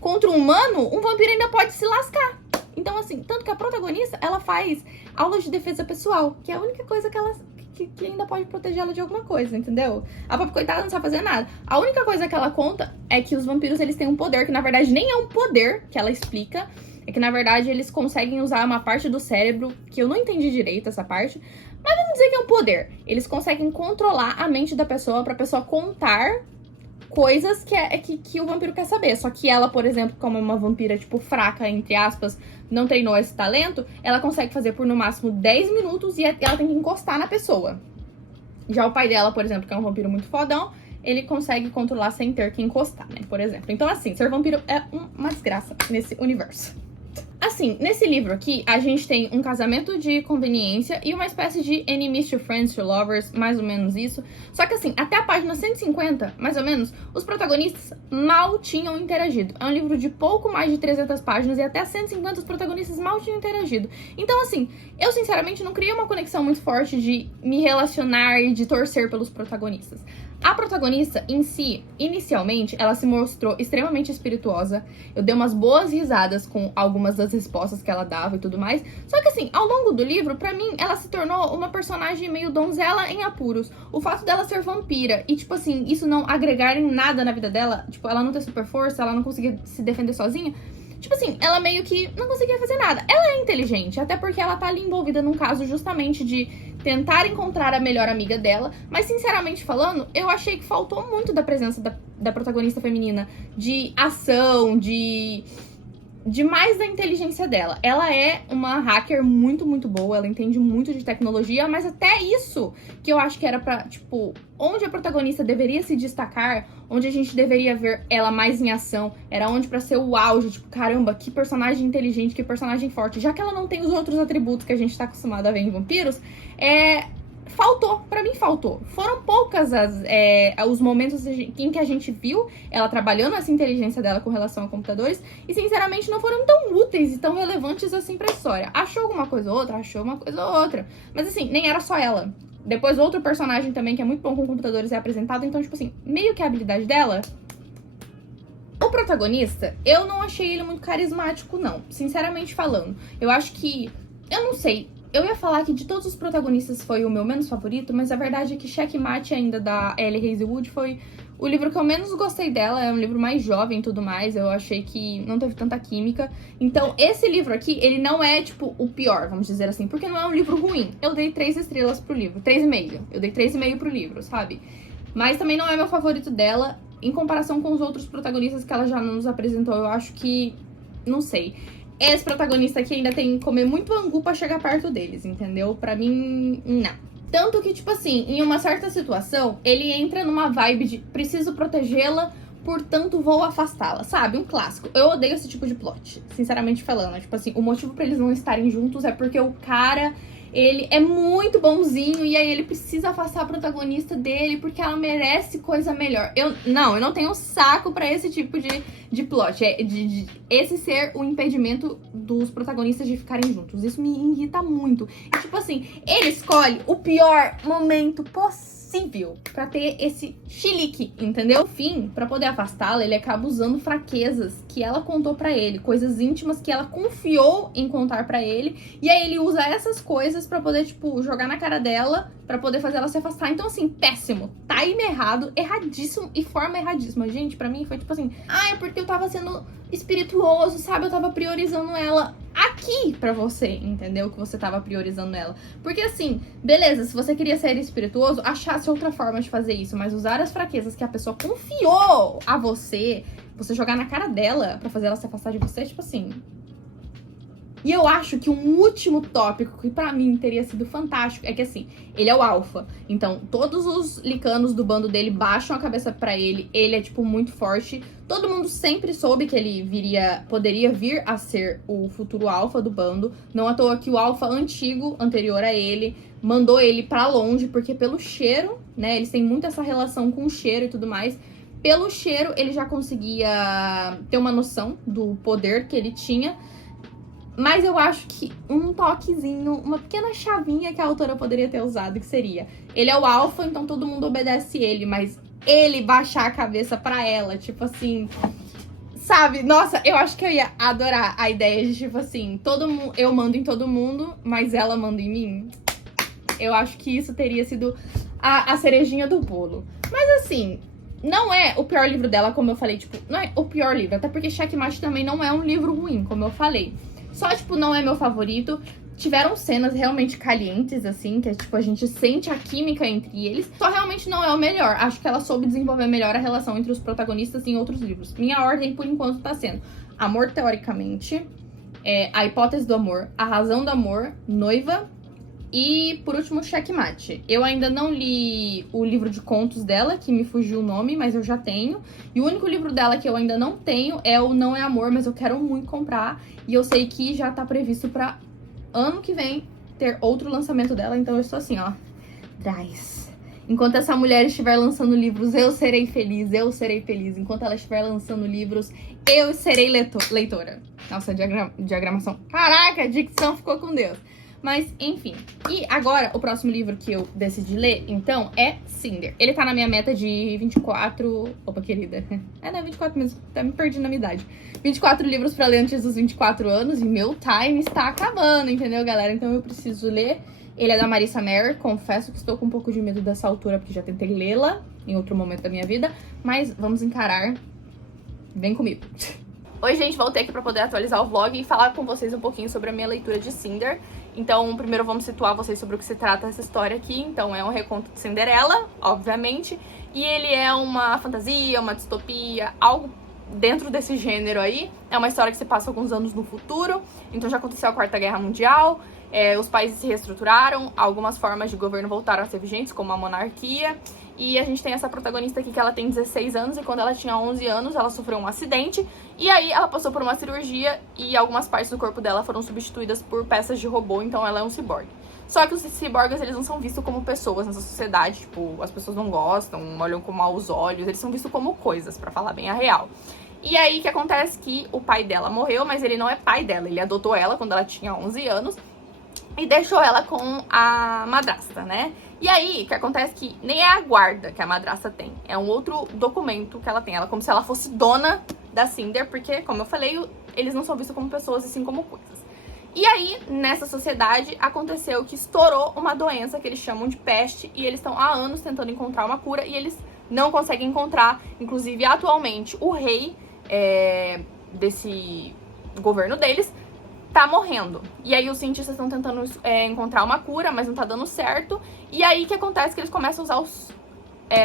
contra um humano, um vampiro ainda pode se lascar. Então, assim, tanto que a protagonista, ela faz aulas de defesa pessoal, que é a única coisa que ela... Que ainda pode proteger ela de alguma coisa, entendeu? A pobre coitada não sabe fazer nada. A única coisa que ela conta é que os vampiros, eles têm um poder, que na verdade nem é um poder, que ela explica. É que na verdade eles conseguem usar uma parte do cérebro, que eu não entendi direito essa parte, mas vamos dizer que é um poder. Eles conseguem controlar a mente da pessoa pra pessoa contar coisas que o vampiro quer saber. Só que ela, por exemplo, como é uma vampira, tipo, fraca, entre aspas, não treinou esse talento, ela consegue fazer por no máximo 10 minutos e ela tem que encostar na pessoa. Já o pai dela, por exemplo, que é um vampiro muito fodão, ele consegue controlar sem ter que encostar, né? Por exemplo. Então, assim, ser vampiro é uma desgraça nesse universo. Assim, nesse livro aqui, a gente tem um casamento de conveniência e uma espécie de enemies to friends to lovers, mais ou menos isso. Só que assim, até a página 150, mais ou menos, os protagonistas mal tinham interagido. É um livro de pouco mais de 300 páginas e até 150 os protagonistas mal tinham interagido. Então assim, eu sinceramente não criei uma conexão muito forte de me relacionar e de torcer pelos protagonistas. A protagonista em si, inicialmente, ela se mostrou extremamente espirituosa. Eu dei umas boas risadas com algumas das respostas que ela dava e tudo mais. Só que assim, ao longo do livro, pra mim, ela se tornou uma personagem meio donzela em apuros. O fato dela ser vampira e, tipo assim, isso não agregar em nada na vida dela, tipo, ela não ter super força, ela não conseguir se defender sozinha. Tipo assim, ela meio que não conseguia fazer nada. Ela é inteligente, até porque ela tá ali envolvida num caso justamente de tentar encontrar a melhor amiga dela. Mas, sinceramente falando, eu achei que faltou muito da presença da protagonista feminina. De ação, de mais da inteligência dela. Ela é uma hacker muito, muito boa, ela entende muito de tecnologia, mas até isso que eu acho que era pra, tipo, onde a protagonista deveria se destacar, onde a gente deveria ver ela mais em ação, era onde pra ser o auge, tipo, caramba, que personagem inteligente, que personagem forte. Já que ela não tem os outros atributos que a gente tá acostumado a ver em vampiros, faltou, pra mim faltou. Foram poucas os momentos em que a gente viu ela trabalhando essa inteligência dela com relação a computadores e, sinceramente, não foram tão úteis e tão relevantes assim pra história. Achou alguma coisa ou outra? Achou uma coisa ou outra. Mas, assim, nem era só ela. Depois, outro personagem também que é muito bom com computadores é apresentado. Então, tipo assim, meio que a habilidade dela... O protagonista, eu não achei ele muito carismático, não. Sinceramente falando. Eu acho que... Eu não sei... Eu ia falar que de todos os protagonistas foi o meu menos favorito, mas a verdade é que Checkmate ainda da Ellie Hazelwood foi o livro que eu menos gostei dela. É um livro mais jovem e tudo mais, eu achei que não teve tanta química. Então esse livro aqui, ele não é tipo o pior, vamos dizer assim, porque não é um livro ruim. Eu dei 3 estrelas pro livro, 3,5. Eu dei 3,5 pro livro, sabe? Mas também não é meu favorito dela, em comparação com os outros protagonistas que ela já nos apresentou. Eu acho que, não sei... Esse protagonista aqui ainda tem que comer muito angu pra chegar perto deles, entendeu? Pra mim, não. Tanto que, tipo assim, em uma certa situação, ele entra numa vibe de preciso protegê-la, portanto vou afastá-la, sabe? Um clássico. Eu odeio esse tipo de plot, sinceramente falando. Tipo assim, o motivo pra eles não estarem juntos é porque o cara... Ele é muito bonzinho e aí ele precisa afastar a protagonista dele porque ela merece coisa melhor. Eu não tenho saco pra esse tipo de plot. Esse ser o impedimento dos protagonistas de ficarem juntos. Isso me irrita muito. E tipo assim, ele escolhe o pior momento possível possível pra ter esse chilique, entendeu? No fim, pra poder afastá-la, ele acaba usando fraquezas que ela contou pra ele, coisas íntimas que ela confiou em contar pra ele, e aí ele usa essas coisas pra poder, tipo, jogar na cara dela, pra poder fazer ela se afastar. Então, assim, péssimo, time errado, erradíssimo e forma erradíssima. Gente, pra mim foi tipo assim, é porque eu tava sendo espirituoso, sabe? Eu tava priorizando ela aqui pra você, entendeu? Que você tava priorizando ela. Porque assim, beleza, se você queria ser espirituoso, achasse outra forma de fazer isso, mas usar as fraquezas que a pessoa confiou a você, você jogar na cara dela pra fazer ela se afastar de você, tipo assim. E eu acho que um último tópico que pra mim teria sido fantástico é que, assim, ele é o alfa. Então, todos os licanos do bando dele baixam a cabeça pra ele. Ele é, tipo, muito forte. Todo mundo sempre soube que ele poderia vir a ser o futuro alfa do bando. Não à toa que o alfa antigo, anterior a ele, mandou ele pra longe, porque pelo cheiro, né, eles têm muito essa relação com o cheiro e tudo mais. Pelo cheiro, ele já conseguia ter uma noção do poder que ele tinha. Mas eu acho que um toquezinho, uma pequena chavinha que a autora poderia ter usado, que seria: ele é o alfa, então todo mundo obedece ele, mas ele baixar a cabeça pra ela, tipo assim, sabe? Nossa, eu acho que eu ia adorar a ideia de, tipo assim, eu mando em todo mundo, mas ela manda em mim. Eu acho que isso teria sido a cerejinha do bolo. Mas assim, não é o pior livro dela, como eu falei, tipo, não é o pior livro, até porque Checkmate também não é um livro ruim, como eu falei. Só, tipo, não é meu favorito. Tiveram cenas realmente calientes, assim, que, tipo, a gente sente a química entre eles. Só realmente não é o melhor. Acho que ela soube desenvolver melhor a relação entre os protagonistas em outros livros. Minha ordem, por enquanto, tá sendo Amor Teoricamente, A Hipótese do Amor, A Razão do Amor, Noiva e, por último, Checkmate. Eu ainda não li o livro de contos dela, que me fugiu o nome, mas eu já tenho. E o único livro dela que eu ainda não tenho é o Não é Amor, mas eu quero muito comprar. E eu sei que já tá previsto pra ano que vem ter outro lançamento dela. Então eu estou assim, ó, atrás. Enquanto essa mulher estiver lançando livros, eu serei feliz, eu serei feliz. Enquanto ela estiver lançando livros, eu serei leitora. Nossa, diagramação. Caraca, a dicção ficou com Deus. Mas, enfim. E agora, o próximo livro que eu decidi ler, então, é Cinder. Ele tá na minha meta de 24... Opa, querida. Não é 24 mesmo. Até me perdi na minha idade. 24 livros pra ler antes dos 24 anos. E meu time está acabando, entendeu, galera? Então eu preciso ler. Ele é da Marissa Meyer. Confesso que estou com um pouco de medo dessa altura, porque já tentei lê-la em outro momento da minha vida. Mas vamos encarar. Vem comigo. Oi, gente, voltei aqui pra poder atualizar o vlog e falar com vocês um pouquinho sobre a minha leitura de Cinder. Então, primeiro vamos situar vocês sobre o que se trata essa história aqui. Então, é um reconto de Cinderela, obviamente, e ele é uma fantasia, uma distopia, algo dentro desse gênero aí. É uma história que se passa alguns anos no futuro, então já aconteceu a Quarta Guerra Mundial, os países se reestruturaram, algumas formas de governo voltaram a ser vigentes, como a monarquia. E a gente tem essa protagonista aqui que ela tem 16 anos e quando ela tinha 11 anos ela sofreu um acidente. E aí ela passou por uma cirurgia e algumas partes do corpo dela foram substituídas por peças de robô, então ela é um ciborgue. Só que os ciborgues, eles não são vistos como pessoas nessa sociedade, tipo, as pessoas não gostam, olham com maus olhos, eles são vistos como coisas, pra falar bem a real. E aí, o que acontece que o pai dela morreu, mas ele não é pai dela, ele adotou ela quando ela tinha 11 anos e deixou ela com a madrasta, né? E aí, o que acontece que nem é a guarda que a madrasta tem, é um outro documento que ela tem, ela como se ela fosse dona da Cinder, porque, como eu falei, eles não são vistos como pessoas e sim como coisas. E aí, nessa sociedade, aconteceu que estourou uma doença que eles chamam de peste e eles estão há anos tentando encontrar uma cura e eles não conseguem encontrar. Inclusive, atualmente, o rei desse governo deles tá morrendo. E aí os cientistas estão tentando encontrar uma cura, mas não tá dando certo. E aí, o que acontece? Que eles começam a usar os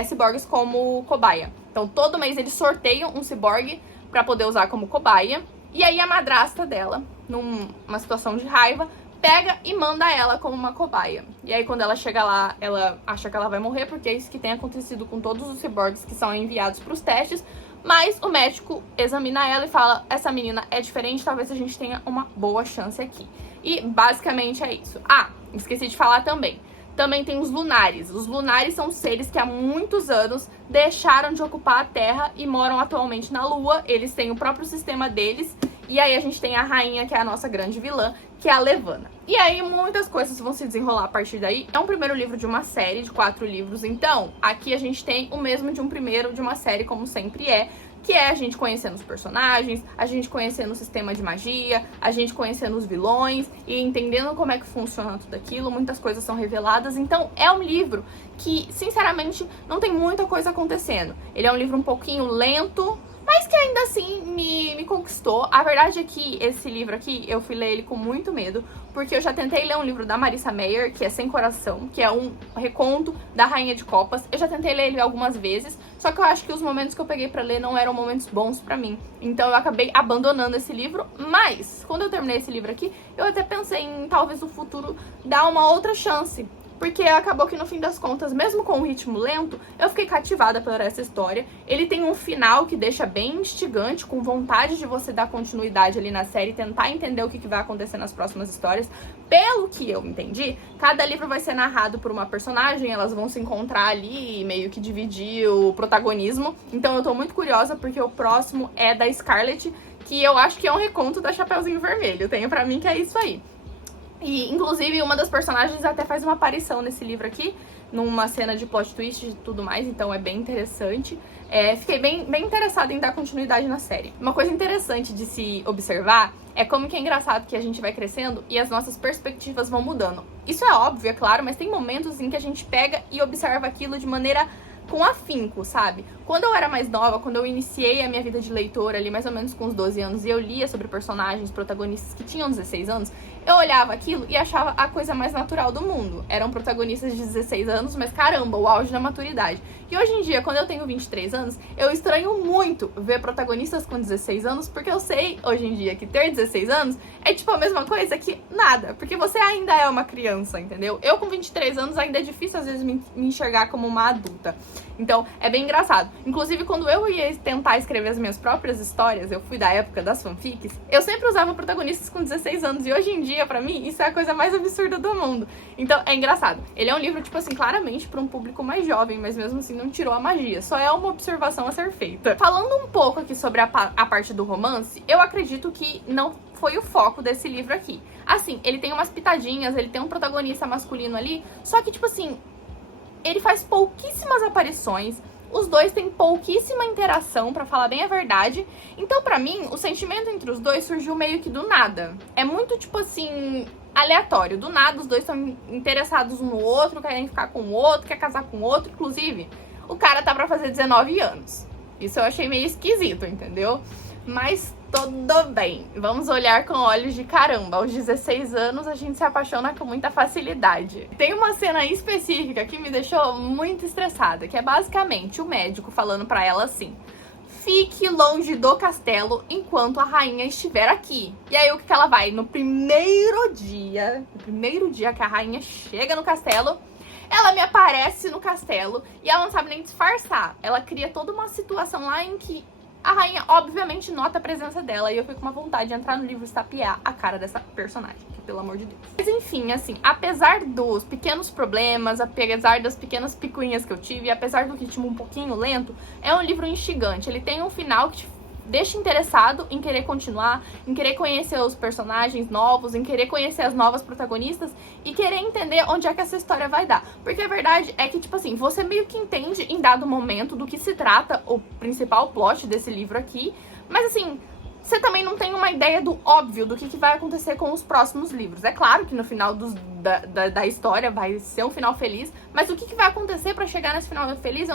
ciborgues como cobaia. Então, todo mês eles sorteiam um ciborgue pra poder usar como cobaia. E aí, a madrasta dela, numa situação de raiva, pega e manda ela como uma cobaia. E aí, quando ela chega lá, ela acha que ela vai morrer, porque é isso que tem acontecido com todos os ciborgues que são enviados pros testes. Mas o médico examina ela e fala, essa menina é diferente, talvez a gente tenha uma boa chance aqui. E basicamente é isso. Ah, esqueci de falar também. Também tem os lunares. Os lunares são seres que há muitos anos deixaram de ocupar a Terra e moram atualmente na Lua. Eles têm o próprio sistema deles E aí a gente tem a rainha, que é a nossa grande vilã, que é a Levana. E aí muitas coisas vão se desenrolar a partir daí. É um primeiro livro de uma série de 4 livros, então aqui a gente tem o mesmo de um primeiro de uma série, como sempre é, que é a gente conhecendo os personagens, a gente conhecendo o sistema de magia, a gente conhecendo os vilões e entendendo como é que funciona tudo aquilo. Muitas coisas são reveladas, então é um livro que, sinceramente, não tem muita coisa acontecendo. Ele é um livro um pouquinho lento, mas que ainda assim me conquistou. A verdade é que esse livro aqui, eu fui ler ele com muito medo, porque eu já tentei ler um livro da Marissa Meyer, que é Sem Coração, que é um reconto da Rainha de Copas. Eu já tentei ler ele algumas vezes, só que eu acho que os momentos que eu peguei pra ler não eram momentos bons pra mim. Então eu acabei abandonando esse livro, mas quando eu terminei esse livro aqui, eu até pensei em talvez no futuro dar uma outra chance. Porque acabou que no fim das contas, mesmo com um ritmo lento, eu fiquei cativada por essa história. Ele tem um final que deixa bem instigante, com vontade de você dar continuidade ali na série, tentar entender o que vai acontecer nas próximas histórias. Pelo que eu entendi, cada livro vai ser narrado por uma personagem, elas vão se encontrar ali e meio que dividir o protagonismo. Então eu tô muito curiosa, porque o próximo é da Scarlett, que eu acho que é um reconto da Chapeuzinho Vermelho. Tenho pra mim que é isso aí. E, inclusive, uma das personagens até faz uma aparição nesse livro aqui, numa cena de plot twist e tudo mais, então é bem interessante. Fiquei bem interessada em dar continuidade na série. Uma coisa interessante de se observar é como que é engraçado que a gente vai crescendo e as nossas perspectivas vão mudando. Isso é óbvio, é claro, mas tem momentos em que a gente pega e observa aquilo de maneira com afinco, sabe? Quando eu era mais nova, quando eu iniciei a minha vida de leitora ali, mais ou menos com uns 12 anos, e eu lia sobre personagens, protagonistas que tinham 16 anos, eu olhava aquilo e achava a coisa mais natural do mundo. Eram protagonistas de 16 anos, mas caramba, o auge da maturidade. E hoje em dia, quando eu tenho 23 anos, eu estranho muito ver protagonistas com 16 anos, porque eu sei, hoje em dia, que ter 16 anos é tipo a mesma coisa que nada, porque você ainda é uma criança, entendeu? Eu com 23 anos ainda é difícil, às vezes, me enxergar como uma adulta. Então, é bem engraçado. Inclusive, quando eu ia tentar escrever as minhas próprias histórias, eu fui da época das fanfics, eu sempre usava protagonistas com 16 anos, e hoje em dia, pra mim, isso é a coisa mais absurda do mundo. Então, é engraçado. Ele é um livro, tipo assim, claramente pra um público mais jovem, mas mesmo assim não tirou a magia. Só é uma observação a ser feita. Falando um pouco aqui sobre a parte do romance, eu acredito que não foi o foco desse livro aqui. Assim, ele tem umas pitadinhas, ele tem um protagonista masculino ali, só que, tipo assim, ele faz pouquíssimas aparições, os dois têm pouquíssima interação, pra falar bem a verdade. Então, pra mim, o sentimento entre os dois surgiu meio que do nada. É muito, tipo assim, aleatório. Do nada, os dois estão interessados um no outro, querem ficar com o outro, quer casar com o outro. Inclusive, o cara tá pra fazer 19 anos. Isso eu achei meio esquisito, entendeu? Mas tudo bem. Vamos olhar com olhos de caramba. Aos 16 anos, a gente se apaixona com muita facilidade. Tem uma cena específica que me deixou muito estressada, que é basicamente o médico falando pra ela assim: fique longe do castelo enquanto a rainha estiver aqui. E aí, o que ela vai? No primeiro dia que a rainha chega no castelo, ela me aparece no castelo e ela não sabe nem disfarçar. Ela cria toda uma situação lá em que a rainha, obviamente, nota a presença dela, e eu fico com uma vontade de entrar no livro e estapear a cara dessa personagem, que, pelo amor de Deus. Mas enfim, assim, apesar dos pequenos problemas, apesar das pequenas picuinhas que eu tive, e apesar do ritmo um pouquinho lento, é um livro instigante. Ele tem um final que te deixa interessado em querer continuar, em querer conhecer os personagens novos, em querer conhecer as novas protagonistas e querer entender onde é que essa história vai dar. Porque a verdade é que, tipo assim, você meio que entende em dado momento do que se trata o principal plot desse livro aqui, mas assim, você também não tem uma ideia do óbvio do que vai acontecer com os próximos livros. É claro que no final da história vai ser um final feliz, mas o que vai acontecer pra chegar nesse final feliz,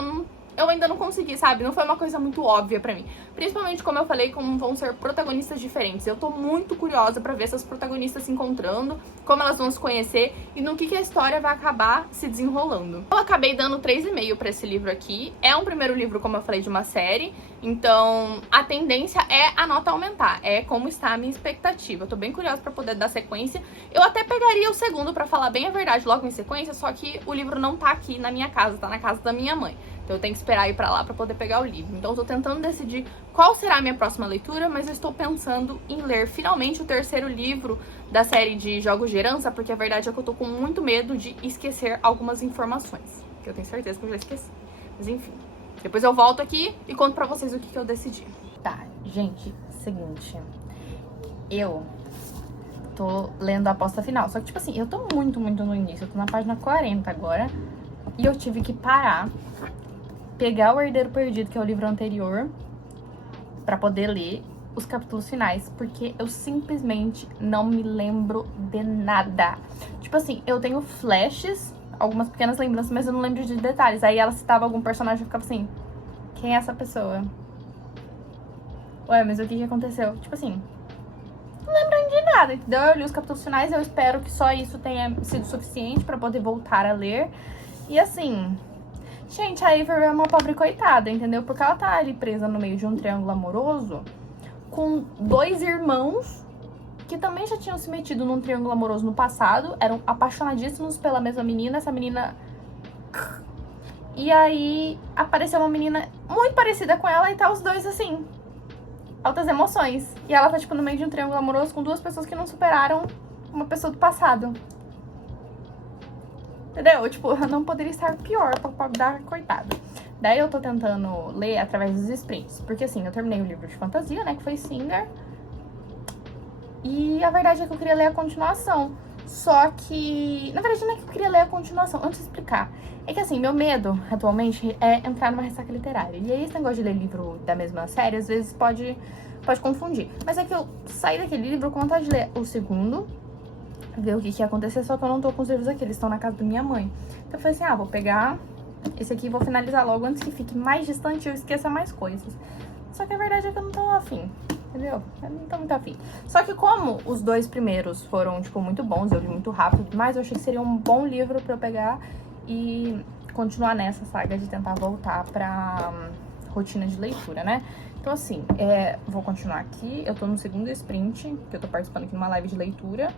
eu ainda não consegui, sabe? Não foi uma coisa muito óbvia pra mim. Principalmente, como eu falei, como vão ser protagonistas diferentes. Eu tô muito curiosa pra ver essas protagonistas se encontrando, como elas vão se conhecer e no que a história vai acabar se desenrolando. Eu acabei dando 3,5 pra esse livro aqui. É um primeiro livro, como eu falei, de uma série. Então, a tendência é a nota aumentar. É como está a minha expectativa. Eu tô bem curiosa pra poder dar sequência. Eu até pegaria o segundo, pra falar bem a verdade, logo em sequência, só que o livro não tá aqui na minha casa, tá na casa da minha mãe. Então eu tenho que esperar ir pra lá pra poder pegar o livro. Então eu tô tentando decidir qual será a minha próxima leitura, mas eu estou pensando em ler finalmente o terceiro livro da série de Jogos de Herança, porque a verdade é que eu tô com muito medo de esquecer algumas informações, que eu tenho certeza que eu já esqueci. Mas enfim, depois eu volto aqui e conto pra vocês o que eu decidi. Tá, gente, seguinte, eu tô lendo a aposta final. Só que, tipo assim, eu tô muito no início. Eu tô na página 40 agora. E eu tive que parar, pegar o Herdeiro Perdido, que é o livro anterior, pra poder ler os capítulos finais. Porque eu simplesmente não me lembro de nada. Tipo assim, eu tenho flashes, algumas pequenas lembranças, mas eu não lembro de detalhes. Aí ela citava algum personagem e ficava assim, quem é essa pessoa? Ué, mas o que aconteceu? Tipo assim, não lembro de nada, entendeu? Eu li os capítulos finais, eu espero que só isso tenha sido suficiente pra poder voltar a ler. E assim, gente, a Avery é uma pobre coitada, entendeu? Porque ela tá ali presa no meio de um triângulo amoroso com dois irmãos que também já tinham se metido num triângulo amoroso no passado, eram apaixonadíssimos pela mesma menina, essa menina... E aí apareceu uma menina muito parecida com ela e tá os dois assim, altas emoções. E ela tá tipo no meio de um triângulo amoroso com duas pessoas que não superaram uma pessoa do passado. Entendeu? Tipo, não poderia estar pior pra dar coitada. Daí eu tô tentando ler através dos sprints. Porque assim, eu terminei o livro de fantasia, né? Que foi Singer. E a verdade é que eu queria ler a continuação. Só que... Na verdade, não é que eu queria ler a continuação. Antes de explicar. É que assim, meu medo, atualmente, é entrar numa ressaca literária. E aí, esse negócio de ler livro da mesma série, às vezes pode confundir. Mas é que eu saí daquele livro com vontade de ler o segundo, ver o que ia acontecer, só que eu não tô com os livros aqui, eles estão na casa da minha mãe. Então eu falei assim, vou pegar esse aqui e vou finalizar logo antes que fique mais distante e eu esqueça mais coisas. Só que a verdade é que eu não tô afim, entendeu? Eu não tô muito afim. Só que como os dois primeiros foram, tipo, muito bons, eu li muito rápido, mas eu achei que seria um bom livro pra eu pegar e continuar nessa saga de tentar voltar pra rotina de leitura, né? Então assim, vou continuar aqui, eu tô no segundo sprint, que eu tô participando aqui numa live de leitura,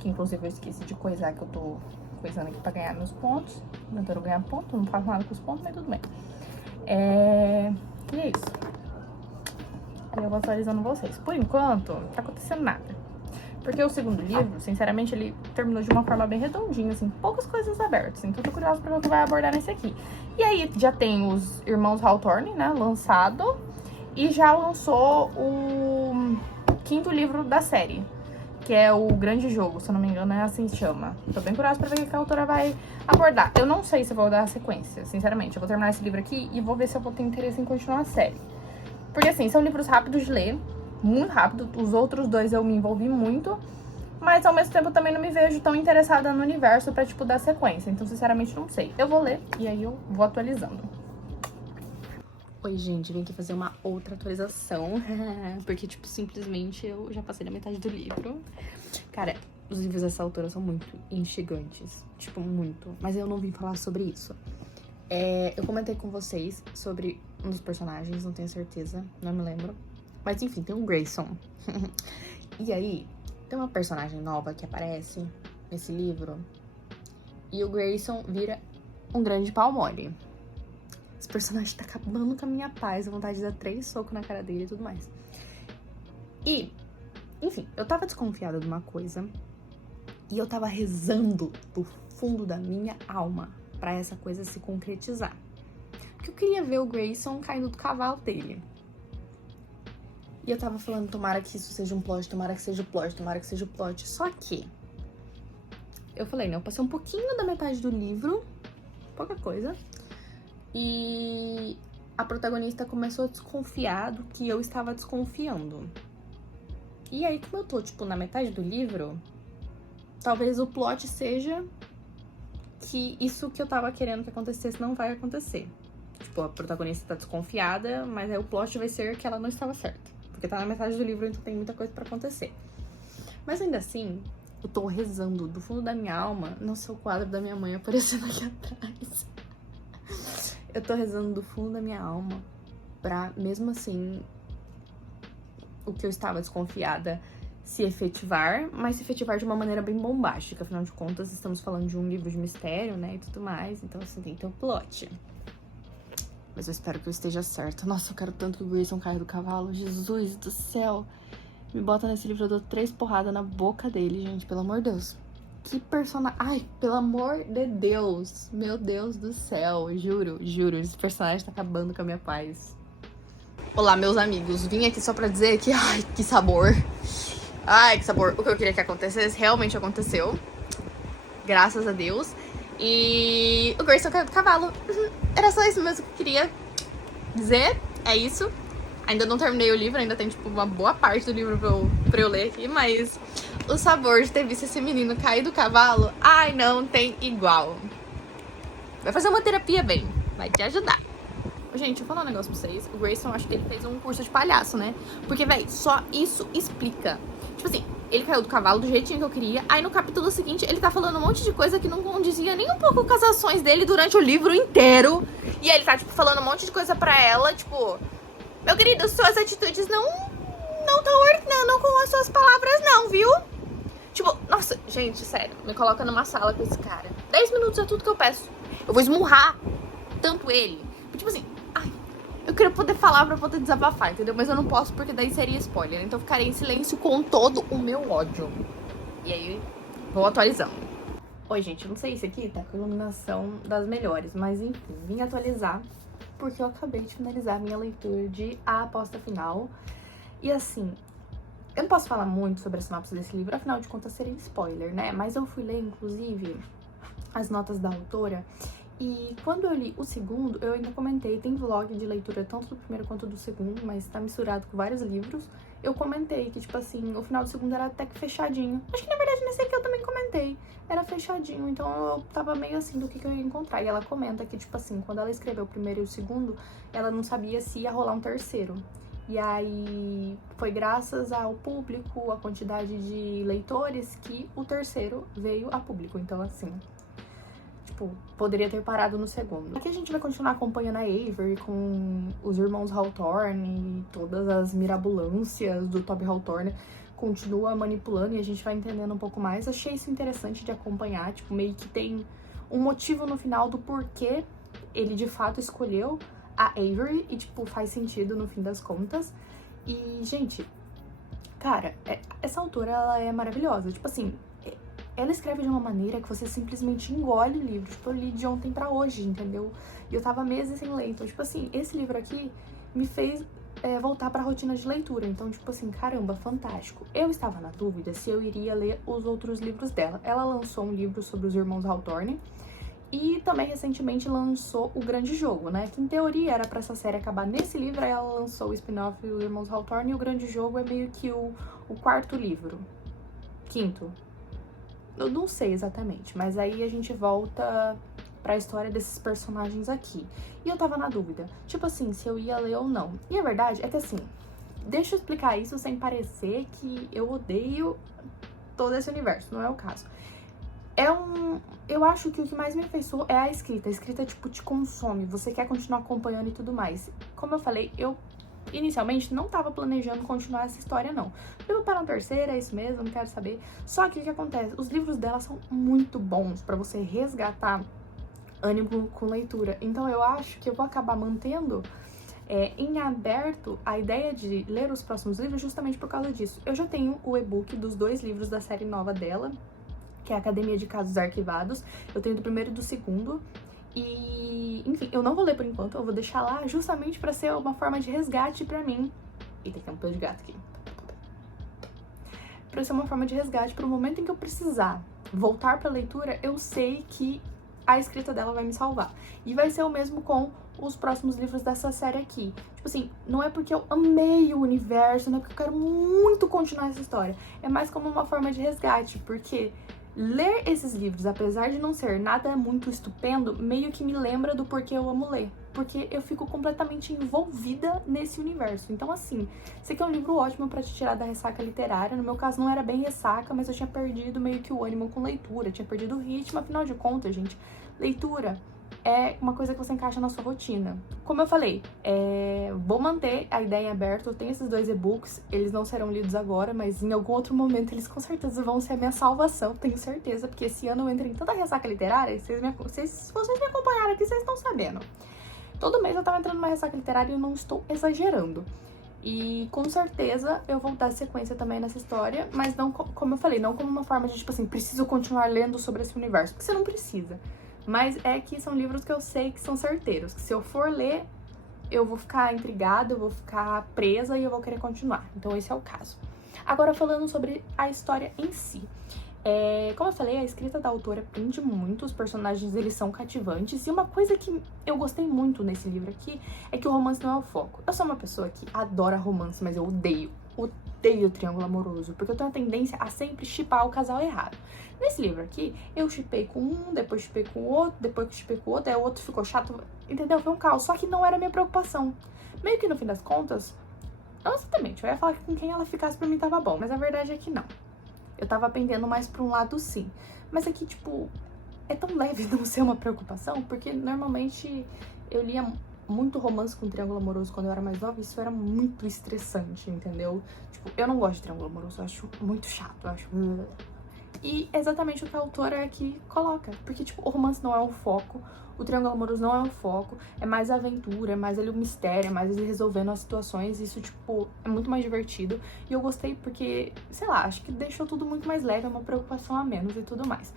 que inclusive eu esqueci de coisar, que eu tô coisando aqui pra ganhar meus pontos. Tentando ganhar ponto, não faço nada com os pontos, mas tudo bem. E é isso. Aí eu vou atualizando vocês. Por enquanto, não tá acontecendo nada. Porque o segundo livro, sinceramente, ele terminou de uma forma bem redondinha, assim, poucas coisas abertas. Então eu tô curiosa pra ver o que vai abordar nesse aqui. E aí já tem os Irmãos Hawthorne, né, lançado. E já lançou o quinto livro da série, que é o Grande Jogo, se eu não me engano, é assim que se chama. Tô bem curiosa pra ver o que a autora vai abordar. Eu não sei se eu vou dar a sequência, sinceramente. Eu vou terminar esse livro aqui e vou ver se eu vou ter interesse em continuar a série. Porque, assim, são livros rápidos de ler, muito rápido. Os outros dois eu me envolvi muito, mas ao mesmo tempo eu também não me vejo tão interessada no universo pra, tipo, dar sequência. Então, sinceramente, não sei. Eu vou ler e aí eu vou atualizando. Oi, gente, vim aqui fazer uma outra atualização, porque, tipo, simplesmente eu já passei da metade do livro. Cara, os livros dessa autora são muito instigantes, tipo, muito, mas eu não vim falar sobre isso. Eu comentei com vocês sobre um dos personagens, não tenho certeza, não me lembro. Mas, enfim, tem um Grayson. E aí, tem uma personagem nova que aparece nesse livro, e o Grayson vira um grande pau mole. Esse personagem tá acabando com a minha paz, a vontade de dar 3 socos na cara dele e tudo mais. E, enfim, eu tava desconfiada de uma coisa e eu tava rezando do fundo da minha alma pra essa coisa se concretizar. Porque eu queria ver o Grayson caindo do cavalo dele. E eu tava falando, tomara que isso seja um plot, tomara que seja o plot, tomara que seja o plot. Só que eu falei, né, eu passei um pouquinho da metade do livro, pouca coisa. E a protagonista começou a desconfiar do que eu estava desconfiando. E aí, como eu tô, tipo, na metade do livro, talvez o plot seja que isso que eu tava querendo que acontecesse não vai acontecer. Tipo, a protagonista tá desconfiada, mas aí o plot vai ser que ela não estava certa. Porque tá na metade do livro, então tem muita coisa pra acontecer. Mas ainda assim, eu tô rezando do fundo da minha alma. Nossa, o quadro da minha mãe aparecendo aqui atrás. Eu tô rezando do fundo da minha alma pra, mesmo assim, o que eu estava desconfiada se efetivar, mas se efetivar de uma maneira bem bombástica. Afinal de contas, estamos falando de um livro de mistério, né, e tudo mais. Então, assim, tem que ter um plot. Mas eu espero que eu esteja certa. Nossa, eu quero tanto que o Grayson caia do cavalo. Jesus do céu. Me bota nesse livro, eu dou 3 porradas na boca dele, gente. Pelo amor de Deus. Que personagem... Ai, pelo amor de Deus. Meu Deus do céu. Juro, juro. Esse personagem tá acabando com a minha paz. Olá, meus amigos. Vim aqui só pra dizer que... Ai, que sabor. Ai, que sabor. O que eu queria que acontecesse realmente aconteceu. Graças a Deus. E o Grayson caiu do cavalo. Era só isso mesmo que eu queria dizer. É isso. Ainda não terminei o livro, ainda tem, tipo, uma boa parte do livro pra eu ler aqui, mas o sabor de ter visto esse menino cair do cavalo, ai, não tem igual. Vai fazer uma terapia bem, vai te ajudar. Gente, eu vou falar um negócio pra vocês. O Grayson, acho que ele fez um curso de palhaço, né? Porque, véi, só isso explica. Tipo assim, ele caiu do cavalo do jeitinho que eu queria. Aí no capítulo seguinte, ele tá falando um monte de coisa que não condizia nem um pouco com as ações dele durante o livro inteiro. E aí ele tá, tipo, falando um monte de coisa pra ela, tipo... Meu querido, suas atitudes não estão ordenando com as suas palavras, não, viu? Tipo, nossa, gente, sério, me coloca numa sala com esse cara. 10 minutos é tudo que eu peço. Eu vou esmurrar tanto ele. Tipo assim, ai, eu queria poder falar pra poder desabafar, entendeu? Mas eu não posso porque daí seria spoiler. Então eu ficarei em silêncio com todo o meu ódio. E aí, vou atualizando. Oi, gente, eu não sei se aqui tá com iluminação das melhores, mas enfim, vim atualizar porque eu acabei de finalizar minha leitura de A Aposta Final. E assim, eu não posso falar muito sobre a sinopse desse livro, afinal de contas seria spoiler, né? Mas eu fui ler, inclusive, as notas da autora. E quando eu li o segundo, eu ainda comentei, tem vlog de leitura tanto do primeiro quanto do segundo, mas tá misturado com vários livros. Eu comentei que, tipo assim, o final do segundo era até que fechadinho. Acho que, na verdade, nesse aqui eu também comentei. Era fechadinho, então eu tava meio assim do que eu ia encontrar. E ela comenta que, tipo assim, quando ela escreveu o primeiro e o segundo, ela não sabia se ia rolar um terceiro. E aí, foi graças ao público, a quantidade de leitores, que o terceiro veio a público. Então, assim... Tipo, poderia ter parado no segundo. Aqui a gente vai continuar acompanhando a Avery com os irmãos Hawthorne e todas as mirabolâncias do Toby Hawthorne. Continua manipulando e a gente vai entendendo um pouco mais. Achei isso interessante de acompanhar, tipo, meio que tem um motivo no final do porquê ele de fato escolheu a Avery e, tipo, faz sentido no fim das contas. E, gente, cara, essa autora, ela é maravilhosa. Tipo assim, ela escreve de uma maneira que você simplesmente engole o livro. Tipo, eu li de ontem pra hoje, entendeu? E eu tava meses sem ler. Então, tipo assim, esse livro aqui me fez voltar pra rotina de leitura. Então, tipo assim, caramba, fantástico. Eu estava na dúvida se eu iria ler os outros livros dela. Ela lançou um livro sobre os irmãos Hawthorne. E também, recentemente, lançou O Grande Jogo, né? Que, em teoria, era pra essa série acabar nesse livro. Aí ela lançou o spin-off Os Irmãos Hawthorne. E O Grande Jogo é meio que o quarto livro. Quinto. Eu não sei exatamente, mas aí a gente volta pra história desses personagens aqui. E eu tava na dúvida, tipo assim, se eu ia ler ou não. E a verdade é que assim, deixa eu explicar isso sem parecer que eu odeio todo esse universo, não é o caso. Eu acho que o que mais me afeiçou é a escrita. A escrita, tipo, te consome, você quer continuar acompanhando e tudo mais. Como eu falei, eu inicialmente não tava planejando continuar essa história, não. Eu vou para uma terceira, é isso mesmo, não quero saber. Só que o que acontece? Os livros dela são muito bons pra você resgatar ânimo com leitura. Então eu acho que eu vou acabar mantendo em aberto a ideia de ler os próximos livros justamente por causa disso. Eu já tenho o e-book dos 2 livros da série nova dela, que é a Academia de Casos Arquivados. Eu tenho do primeiro e do segundo. E, enfim, eu não vou ler por enquanto, eu vou deixar lá justamente pra ser uma forma de resgate pra mim. Eita, tem um pelo de gato aqui. Pra ser uma forma de resgate pro momento em que eu precisar voltar pra leitura, eu sei que a escrita dela vai me salvar. E vai ser o mesmo com os próximos livros dessa série aqui. Tipo assim, não é porque eu amei o universo, não é porque eu quero muito continuar essa história. É mais como uma forma de resgate, porque ler esses livros, apesar de não ser nada muito estupendo, meio que me lembra do porquê eu amo ler. Porque eu fico completamente envolvida nesse universo. Então, assim, esse aqui é um livro ótimo pra te tirar da ressaca literária. No meu caso, não era bem ressaca, mas eu tinha perdido meio que o ânimo com leitura. Tinha perdido o ritmo, afinal de contas, gente, leitura é uma coisa que você encaixa na sua rotina. Como eu falei, vou manter a ideia em aberto. Eu tenho esses 2 e-books, eles não serão lidos agora, mas em algum outro momento eles com certeza vão ser a minha salvação, tenho certeza, porque esse ano eu entrei em tanta ressaca literária, se vocês me acompanharam aqui, vocês estão sabendo. Todo mês eu tava entrando numa ressaca literária e eu não estou exagerando. E com certeza eu vou dar sequência também nessa história, mas não, como eu falei, não como uma forma de, tipo assim, preciso continuar lendo sobre esse universo, porque você não precisa. Mas é que são livros que eu sei que são certeiros, que se eu for ler, eu vou ficar intrigada, eu vou ficar presa e eu vou querer continuar. Então esse é o caso. Agora falando sobre a história em si. Como eu falei, a escrita da autora prende muito, os personagens eles são cativantes, e uma coisa que eu gostei muito nesse livro aqui é que o romance não é o foco. Eu sou uma pessoa que adora romance, mas eu odeio triângulo amoroso, porque eu tenho a tendência a sempre shippar o casal errado. Nesse livro aqui, eu shippei com um, depois shippei com o outro, depois que shippei com o outro, aí o outro ficou chato, entendeu? Foi um caos, só que não era a minha preocupação. Meio que no fim das contas, não exatamente, eu ia falar que com quem ela ficasse pra mim tava bom, mas a verdade é que não. Eu tava pendendo mais pra um lado sim. Mas aqui, tipo, é tão leve não ser uma preocupação, porque normalmente eu lia muito romance com triângulo amoroso quando eu era mais nova, e isso era muito estressante, entendeu? Tipo, eu não gosto de triângulo amoroso, eu acho muito chato, eu acho... E é exatamente o que a autora aqui coloca, porque, tipo, o romance não é o foco, o triângulo amoroso não é o foco, é mais a aventura, é mais ali o mistério, é mais ele resolvendo as situações, isso, tipo, é muito mais divertido. E eu gostei porque, sei lá, acho que deixou tudo muito mais leve, é uma preocupação a menos e tudo mais.